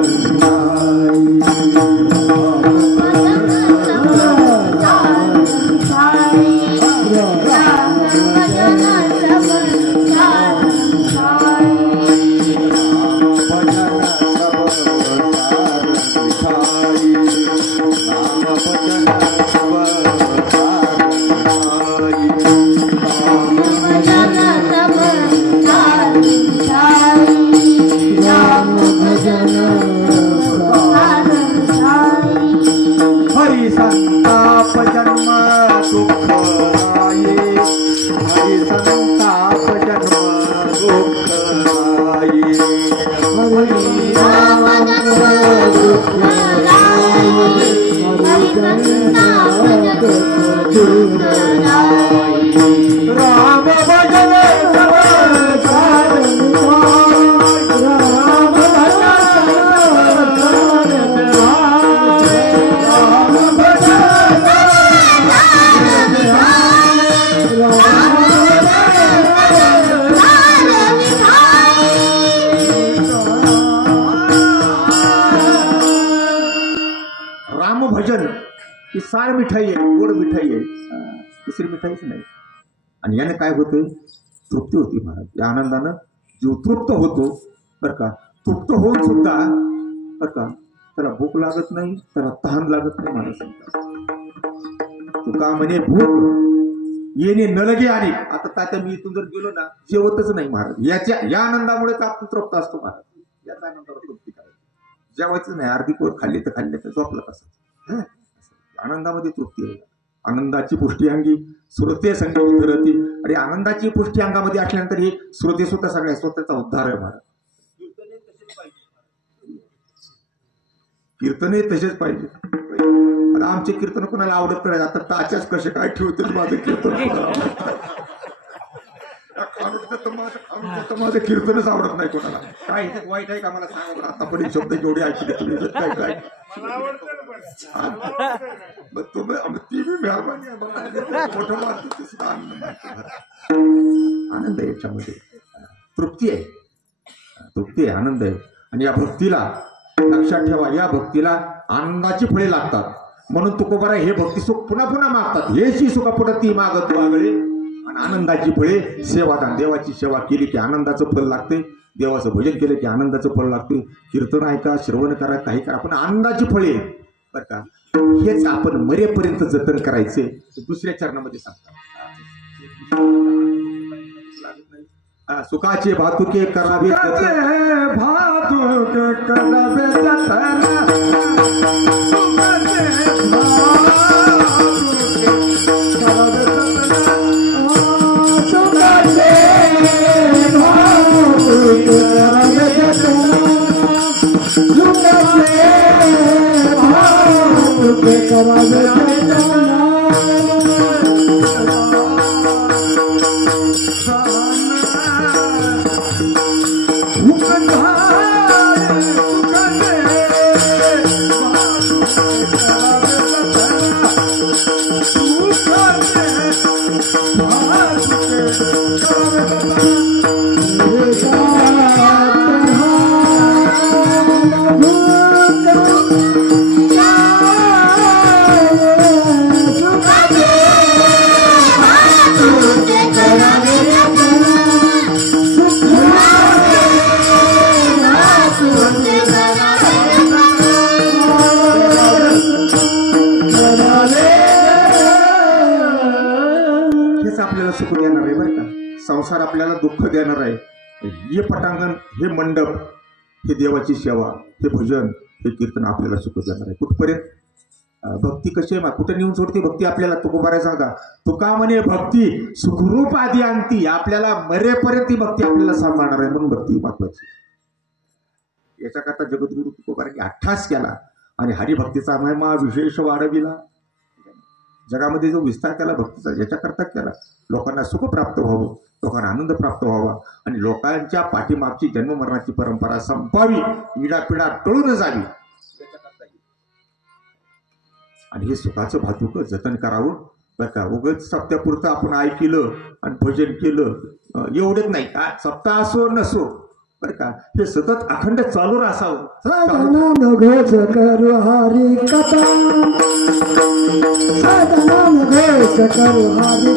ही सार मिठाई आहे, गोड मिठाई आहे, दुसरी मिठाईच नाही. आणि याने काय होते? तृप्ती होती महाराज. या आनंदानं जीव तृप्त होतो बरं का. तृप्त होऊन सुद्धा बरं का त्याला भूक लागत नाही, त्याला तहान लागत नाही महाराज सांगतात. तुका म्हणे भूक येणे न लगे आणि आता तात्या मी इथून जर गेलो ना जेवतच नाही महाराज. या आनंदामुळे आपण तृप्त असतो महाराज. याचा आनंदावर तृप्ती करायची. जेवायचं नाही, अर्धी पोर खाल्ली तर झोपला कसं. आनंदामध्ये तृप्ती आहे. आनंदाची पुष्टी अंगी श्रोते संग उद्धरती. आणि आनंदाची पुष्टी अंगामध्ये असल्यानंतर हे श्रोते सुद्धा सगळ्या स्वतःचा उद्धार आहे महाराज. कीर्तने तसेच पाहिजे. आता आमचे कीर्तन कोणाला आवडत नाही. आता ताच्याच कसे काय ठेवते माझं कीर्तन. माझं कीर्तनच आवडत नाही कोणाला. काय ह्याच्यात वाईट आहे का मला सांगा बरं. आता पण शब्द जेवढे ऐकले तुम्ही काय काय ती बी मेहरबानी आनंद आहे याच्यामध्ये. तृप्ती आहे, तृप्ती आहे, आनंद आहे. आणि या भक्तीला लक्षात ठेवा, या भक्तीला आनंदाची फळे लागतात. म्हणून तुकोबारा हे भक्ती सुख पुन्हा पुन्हा मागतात. हेची सुख पुढे ती मागत वागळे. आणि आनंदाची फळे सेवादान. देवाची सेवा केली की आनंदाचं फळ लागते. देवाचं भजन केलं की आनंदाचं फळ लागते. कीर्तन ऐका, श्रवण करा, काही करा, पण आनंदाची फळे बरं का हेच आपण मरेपर्यंत जतन करायचे. दुसऱ्या चरणामध्ये सांगतात सुखाचे भातुके करावे, भातुके करावे जतन. सुख देणार आहे बरं का. संसार आपल्याला दुःख देणार आहे. हे पटांगण, हे मंडप, हे देवाची सेवा, हे भजन, हे कीर्तन आपल्याला सुख देणार आहे. कुठपर्यंत? भक्ती कशी आहे, कुठे नेऊन सोडते भक्ती आपल्याला. तुकोबारा सांगा, तुका म्हणे भक्ती सुखरूप आधी आणती. आपल्याला मरेपर्यंत ती भक्ती आपल्याला सांभाळणार आहे. म्हणून भक्ती महत्वाची. याच्याकरता जगद्गुरु तुकोबारांनी अट्ठास केला आणि हरिभक्तीचा महिमा विशेष वाढविला. जगामध्ये जो विस्तार केला भक्तीचा याच्याकरता केला. लोकांना सुख प्राप्त व्हावं, लोकांना आनंद प्राप्त व्हावा आणि लोकांच्या पाठीमागची जन्ममरणाची परंपरा संपावी, इडापिडा टळून जावी आणि हे सुखाचं भातुक जतन करावं बरं का. उगाच सप्त्यापुरतं आपण ऐकलं आणि भजन केलं एवढंच नाही का, सप्ताह असो नसो बरं का, हे सतत अखंड चालू असावं. करू हरी कथा, करू हरी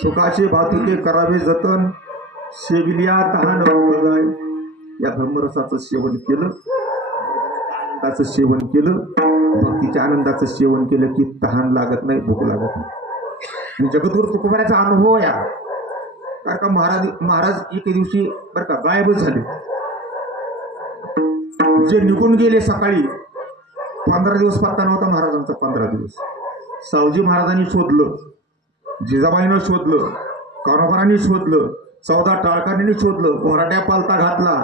सुखाचे भातुके करावे जतन, शेविलिया तहान जाय. या ब्रह्मरसाचं सेवन केलं, आनंदाचं सेवन केलं, भक्तीच्या आनंदाचं सेवन केलं की तहान लागत नाही, भूक लागत नाही. मी जगद्गुरु तुकोबाराचा अनुभव या कारण का महाराज एके दिवशी बरं का गायबच झाले. जे निघून गेले सकाळी 15 दिवस पत्ता नव्हता महाराजांचा. 15 दिवस सावजी महाराजांनी शोधलं, जिजाबाईनं शोधलं, कान्होबारांनी शोधलं, 14 टाळकर्णींनी शोधलं, घोराट्या पालता घातला,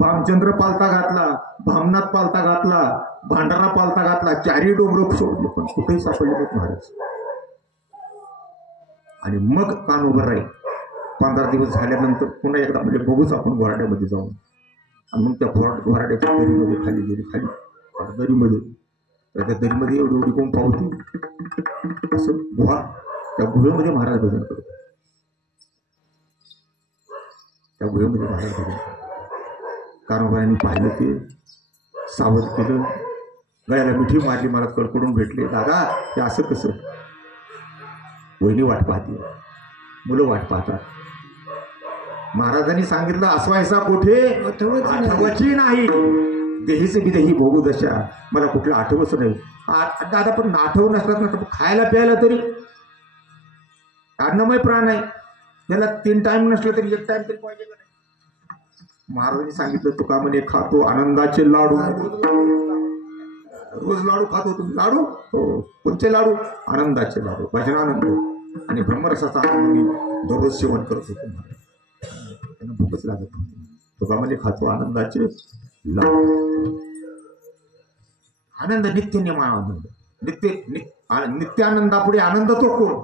भामचंद्र पालता घातला, भामनाथ पालता घातला, भांडारा पालता घातला, 4ही डोंगर शोधले पण कुठेही सापडले नाहीत महाराज. आणि मग कान्होबाराय 15 दिवस झाल्यानंतर पुन्हा एकदा म्हणजे बघूच आपण घोराट्यामध्ये जाऊन, आणि मग त्या घोराट्याच्या दरीमध्ये खाली गेली, खाली दरीमध्ये, तर त्या दरीमध्ये एवढी कोण पावती असं गुहा, त्या गुहेमध्ये महाराज भजन करत, त्या गुहेमध्ये महाराज भजन करत. कान्होबारांनी पाहिलं, ते सावध केलं, गळ्याला मिठी मारली, मला कडकडून भेटले. दादा ते असं कसं? वहिनी वाट पाहते, मुलं वाट पाहतात. महाराजांनी सांगितलं असवायचा कोठे आठवायची नाही, देहीचे विदेही भोगू दशा, मला कुठलं आठवच नाही. दादा पण आठवू नसतात ना, खायला प्यायला तरी अन्नमय प्राण आहे, त्याला 3 टाइम नसलं तरी 1 टाइम तरी पाहिजे का नाही. महाराजांनी सांगितलं तुका म्हणे खातो आनंदाचे लाडू, रोज लाडू खातो तुम्ही. लाडू हो, कोणते लाडू? आनंदाचे लाडू, भजनानंद आणि ब्रह्मरसाचा आनंद मी दररोज सेवन करत होतो. त्यांना भूकच लागत होती. तुका म्हणजे खातो आनंदाचे लाडू. आनंद नित्य नियमा आनंद, नित्य आनंदापुढे आनंद तो कोण?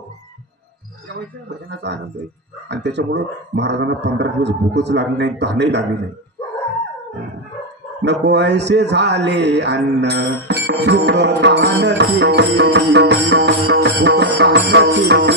भजनाचा आनंद आहे. आणि त्याच्यामुळं महाराजांना 15 दिवस भूकच लागली नाही, तहानही लागली नाही. नको ऐसे झाले अन्न भूक तहान केली, भूक तहान केली,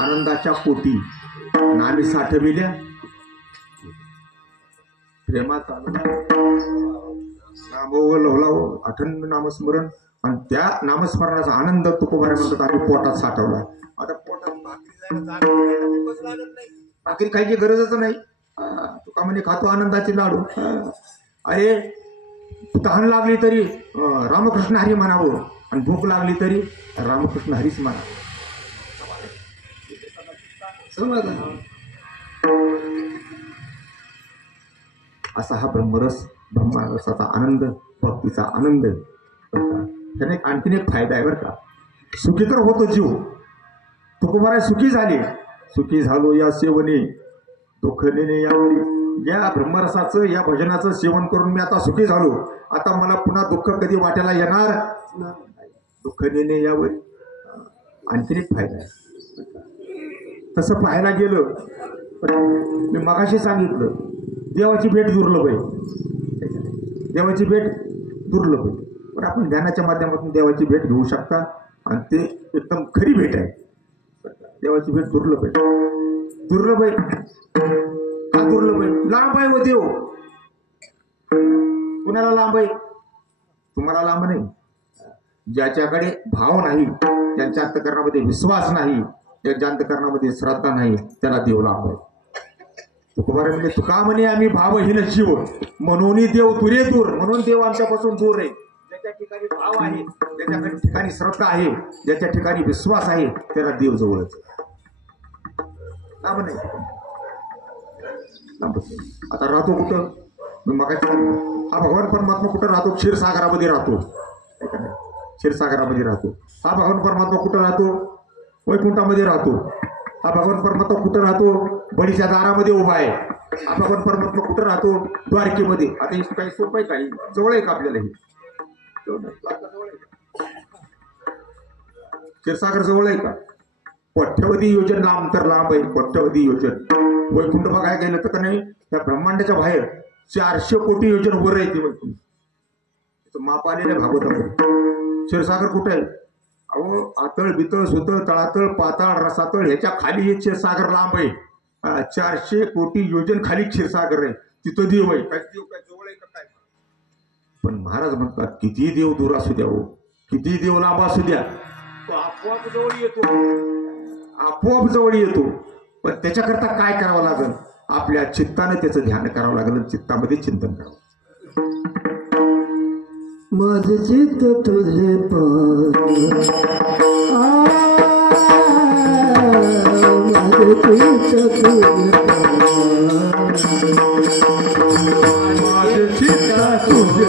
आनंदाच्या पोटी नामी साठविल्या प्रेमात लोलाव अखंड नामस्मरण आणि त्या नामस्मरणाचा आनंद तुकोबारे म्हणतात आम्ही पोटात साठवला. आता पोटात भाकरी खायची गरजच नाही. तुका म्हणे खातो आनंदाचे लाडू. अरे तहान लागली तरी रामकृष्ण हरी म्हणावं आणि भूक लागली तरी रामकृष्ण हरीच म्हणा. असा हा ब्रह्मरस ब्रह्मरसाचा आनंद भक्तीचा आनंद. त्याने आणखीन एक फायदा आहे बरं का. सुखी तर होतो जीव. तुकोबारा सुखी झाले. सुखी झालो या सेवने दुःख नेणे यावरी. या ब्रह्मरसाचं या भजनाचं सेवन करून मी आता सुखी झालो. आता मला पुन्हा दुःख कधी वाट्याला येणार. दुःख नेणे यावरी आणखीन एक फायदा आहे. तसं पाहायला गेलं मी मगाशी सांगितलं देवाची भेट दुर्लभ आहे. देवाची भेट दुर्लभ आहे. पण आपण ध्यानाच्या माध्यमातून देवाची भेट घेऊ शकता आणि ते एकदम खरी भेट आहे. देवाची भेट दुर्लभ आहे. दुर्लभ आहे का दुर्लभ आहे? लांब आहे व देव. कुणाला लांब आहे? तुम्हाला लांब नाही. ज्याच्याकडे भाव नाही, ज्यांच्या अंतकरणामध्ये विश्वास नाही, ज्यांच्या अंतकरणामध्ये श्रद्धा नाही, त्याला देव लांब आहे. तुकोबारा म्हणजे तुका म्हणे आम्ही भावहीन जीव म्हणून देव दुरे दूर. म्हणून देव आमच्यापासून दूर आहे. ज्याच्या ठिकाणी भाव आहे, ज्याच्या ठिकाणी श्रद्धा आहे, ज्याच्या ठिकाणी विश्वास आहे, त्याला देव जवळच. लांब नाही. आता राहतो कुठं? मी मगाशी हा भगवान परमात्मा कुठं राहतो? क्षीरसागरामध्ये राहतो. क्षीरसागरामध्ये राहतो. हा भगवान परमात्मा कुठं राहतो? वैकुंठामध्ये राहतो. हा भगवान परमात्मा कुठं राहतो? बळीच्या दारामध्ये उभा आहे. हा भगवान परमात्मा कुठं राहतो? द्वारकेमध्ये. आता हे काही सोपं आहे काही? जवळ आहे का आपल्याला? हे क्षीरसागर जवळ आहे का? कोट्यवधी योजन लांब तर लांब आहे. कोट्यवधी योजन. वैकुंठ बघायला गेलं तर नाही, त्या ब्रह्मांडाच्या बाहेर 400 कोटी योजन वर आहे ते वैकुंठ. माप आलेलं भागवतामध्ये. क्षीरसागर कुठं आहे? अहो आतळ बितळ सुतळ तळातळ पाताळ रसातळ ह्याच्या खाली हे क्षीरसागर लांब आहे. 400 कोटी योजन खाली क्षीरसागर आहे. तिथं देव आहे. काय देव काय जवळ आहे का काय? पण महाराज म्हणतात किती देव दूर असू द्या हो, किती देव लांब असू द्या, तो आपोआप जवळ येतो. आपोआप जवळ येतो. पण त्याच्याकरता काय करावं लागेल? आपल्या चित्ताने त्याचं ध्यान करावं लागेल. चित्तामध्ये चिंतन करावं. माझे चित्त तुझे माझे चित्त तुझे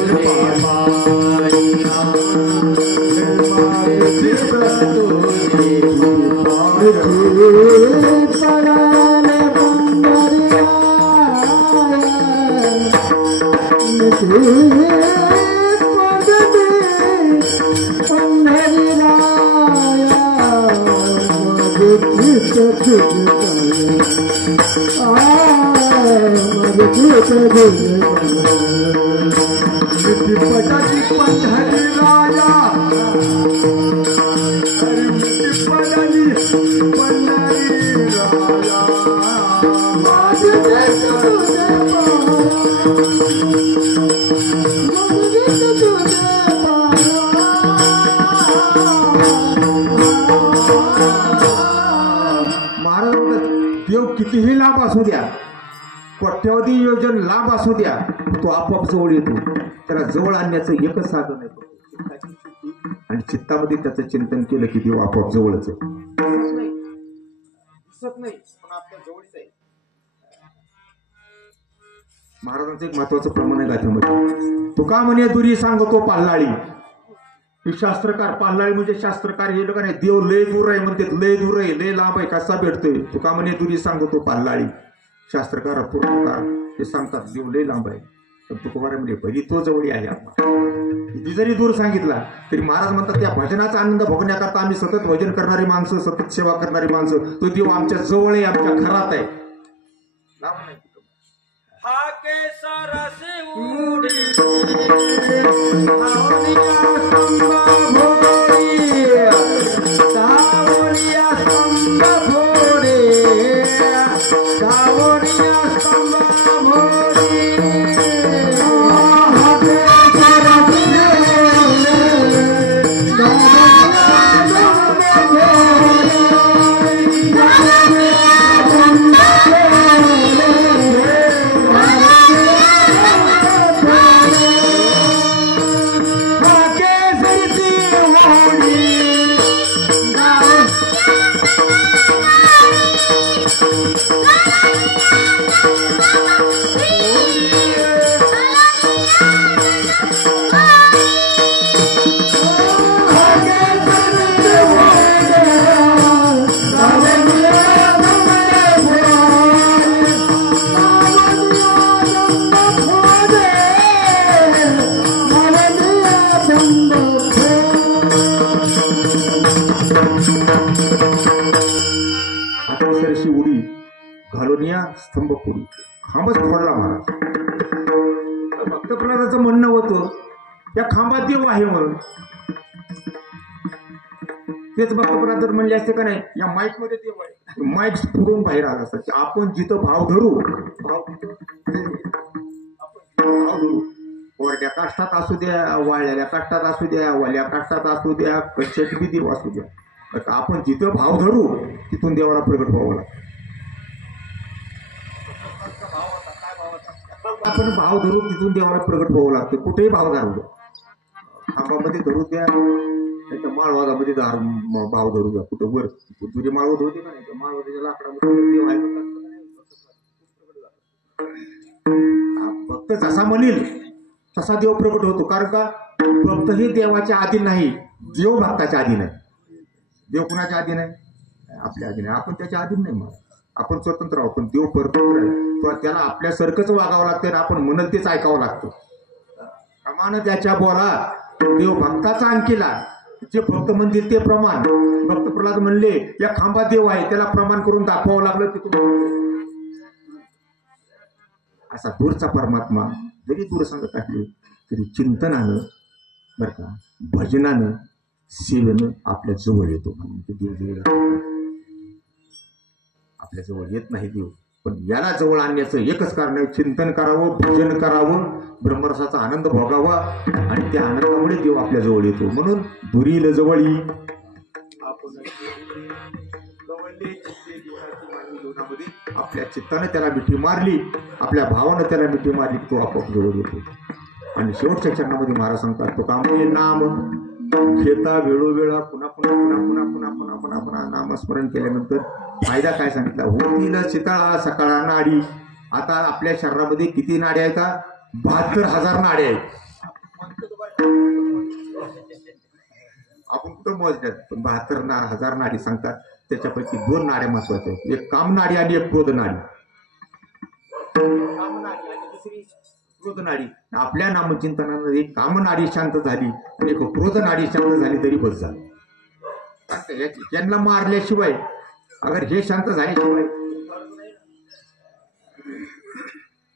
पटाची पंढरी राजा पटाची पंढरी राजा महाराज देव कितीही लाभ असू द्या, कोट्यवधी योजन लाभ असू द्या, तो आपोआप जवळ येतो. त्याला जवळ आणण्याचं एकच साधन आहे आणि चित्तामध्ये त्याचं चिंतन केलं की देव आपोआप जवळच आहे. दिसत नाही पण आपल्या जवळच आहे. महाराजांचं एक महत्वाचं प्रमाण आहे गाथ्यामध्ये. तुका म्हणे दुरी सांगतो पाल्हाळी. ही शास्त्रकार, पाल्हाळी म्हणजे शास्त्रकार हे लोक नाही. देव लय दूर आहे म्हणते, लय दूर आहे, लय लांब आहे, कसा भेटतोय. तुका म्हणे दुरी सांगतो पाल्हाळी. शास्त्रकार तुकार ते सांगतात देव लय लांब आहे, पण तुकोबार म्हणजे भरी तो जवळ आहे. किती जरी दूर सांगितला तरी महाराज म्हणतात त्या भजनाचा आनंद भोगण्याकरता आम्ही सतत भजन करणारी माणसं, सतत सेवा करणारी माणसं, तो देव आमच्या जवळ आहे, आमच्या घरात आहे, लांब नाही. सरशी उडी घालून या स्तंभ पुढी खांबच फोडला महाराज. भक्त प्रल्हादाचं म्हणणं होतं या खांबात देव आहे म्हणून. तेच भक्त प्रल्हाद जर म्हणले असते का नाही या माईक मध्ये देव आहे, माईक पुरून बाहेर आला असतात. आपण जिथं भाव धरू, वरड्या काष्टात असू द्या, वाळलेल्या काष्टात असू द्या, वाल्या काष्टात असू द्या, कशात बी देव असू द्या, आपण जिथं भाव धरू तिथून देवाला प्रगट व्हावं लागतं. आपण भाव धरू तिथून देवाला प्रगट व्हावं लागतं. कुठेही भाव धरू द्या, खांबामध्ये धरू द्या, नाही तर माळवादामध्ये भाव धरू द्या. कुठं वर तुझे माळवत होते का नाही, माळवादाच्या लाकडामध्ये देव आहे. भक्त जसा म्हणेल तसा देव प्रगट होतो. कारण का भक्त हे देवाच्या अधीन नाही, देव भक्ताच्या अधीन आहे. देव कुणाच्या अधीन आहे? आपल्या अधीन आहे. आपण त्याच्या अधीन नाही. मग आपण स्वतंत्र आहोत, पण देव परतंत्र आहे. त्याला आपल्यासारखंच वागावं लागतं, आपण म्हणत तेच ऐकावं लागतं. प्रमाण त्याच्या बोला देव भक्ताचा अंकीला, जे भक्त म्हणतील ते प्रमाण. भक्त प्रल्हाद म्हणले या खांबात देव आहे, त्याला प्रमाण करून दाखवावं लागलं. तिथून असा दूरचा परमात्मा जरी दूर सांगत असले तरी चिंतनानं बरं का, भजनानं, सेवेनं आपल्या जवळ येतो. देव आपल्या जवळ येत नाही देव, पण याला जवळ आणण्याचं एकच कारण आहे, चिंतन करावं, भजन करावं, ब्रह्मरसाचा आनंद भोगावा आणि त्या आनंदामुळे देव आपल्या जवळ येतो. म्हणून दुरील जवळी आपल्या चित्ताने त्याला मिठी मारली, आपल्या भावानं त्याला मिठी मारली, तो आपोआप जवळ येतो. आणि शेवटच्या चरणामध्ये महाराज सांगतात तो कामुळे नाम घेता वेळोवेळा पुन्हा पुन्हा पुन्हा पुन्हा पुन्हा पुन्हा पुन्हा पुन्हा नामस्मरण केल्यानंतर फायदा काय सांगितला. होतील चितळा सकाळा नाडी. आता आपल्या शरीरामध्ये किती नाडी आहेत? 72,000 नाडी आहेत. आपण कुठं मोजल्यात, पण 72,000 नाडी सांगतात. त्याच्यापैकी 2 नाड्या महत्वाच्या आहेत, एक काम नाडी आणि एक क्रोध नाडी. क्रोध नाडी आपल्या नामचिंतनानं एक काम नाडी शांत झाली आणि एक क्रोध नाडी शांत झाली तरी बस झालं. यांना मारल्याशिवाय अगर हे शांत झाल्याशिवाय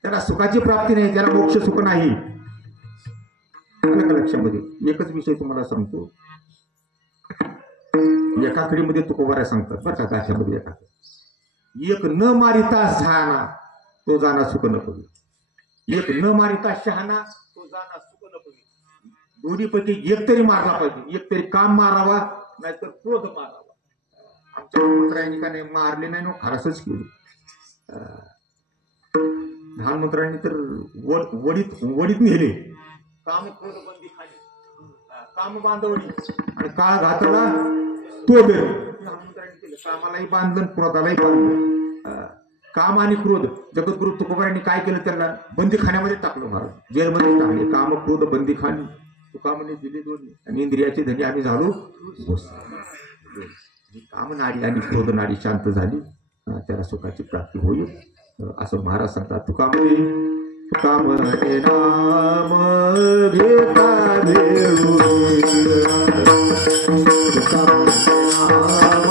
त्याला सुखाची प्राप्ती नाही, त्याला मोक्ष सुख नाही. एका लक्षामध्ये एकच विषय तुम्हाला सांगतो. एका कडीमध्ये तुकोबाऱ्या सांगतात बरं का गाठ्यामध्ये. एक न मारिता शहाणा तो जाणा सुख न पडी. एक न मारिता शहाणा तो जाणा सुख न पडी. दोन्हीपैकी एक तरी मारला पाहिजे. एक तरी काम मारावा नाहीतर क्रोध मारावा. आमच्या मंत्र्यांनी का नाही मारले नाही, खारसच केली. लहान मंत्र्यांनी तर वडीत नेले. काम क्रोध बंदी खाली, काम बांधवली आणि काळ घातला तो बेर. लहान मंत्र्यांनी केलं, कामालाही बांधलं क्रोधालाही बांधलं. काम आणि क्रोध जगद्गुरु तुकोबारांनी काय केलं, त्यांना बंदीखान्यामध्ये टाकलं. महाराज जेलमध्ये टाकले. काम क्रोध बंदीखाने तुकामने दिले दोन्ही. आणि इंद्रियाचे धनी आम्ही झालो. काम नाडी आणि क्रोध नाडी शांत झाली, त्याला सुखाची प्राप्ती होईल असं महाराज सांगतात. तुकामने तुकामने नाम घेता देऊ, तुकामने नाम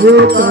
घेता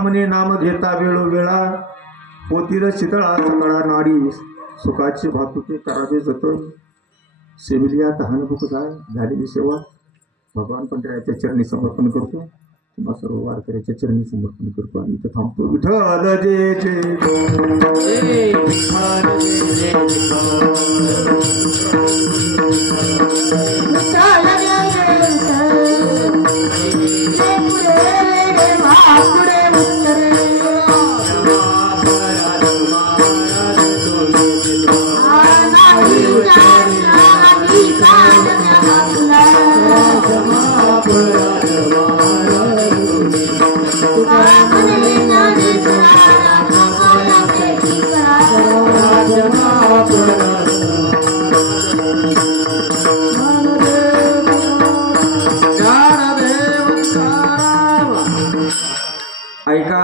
कामने नाम घेता वेळोवेळा होतील शीतळा सकळा नाडी सुखाची भातुके करावे जत सेविलिया तहानभूक झालेली सेवा भगवान पंढऱ्याच्या चरणी समर्पण करतो. तुम्हा सर्व वारकऱ्याच्या चरणी समर्पण करतो आणि इथं थांबतो. विठ्ठल जय जय ऐका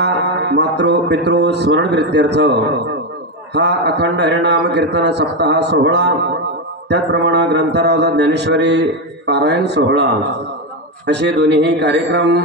मातृ पितृ स्मरण प्रित्यर्थ हा अखंड हरिनाम कीर्तन सप्ताह सोहळा त्याचप्रमाणे ग्रंथराजा ज्ञानेश्वरी पारायण सोहळा असे दोन्ही कार्यक्रम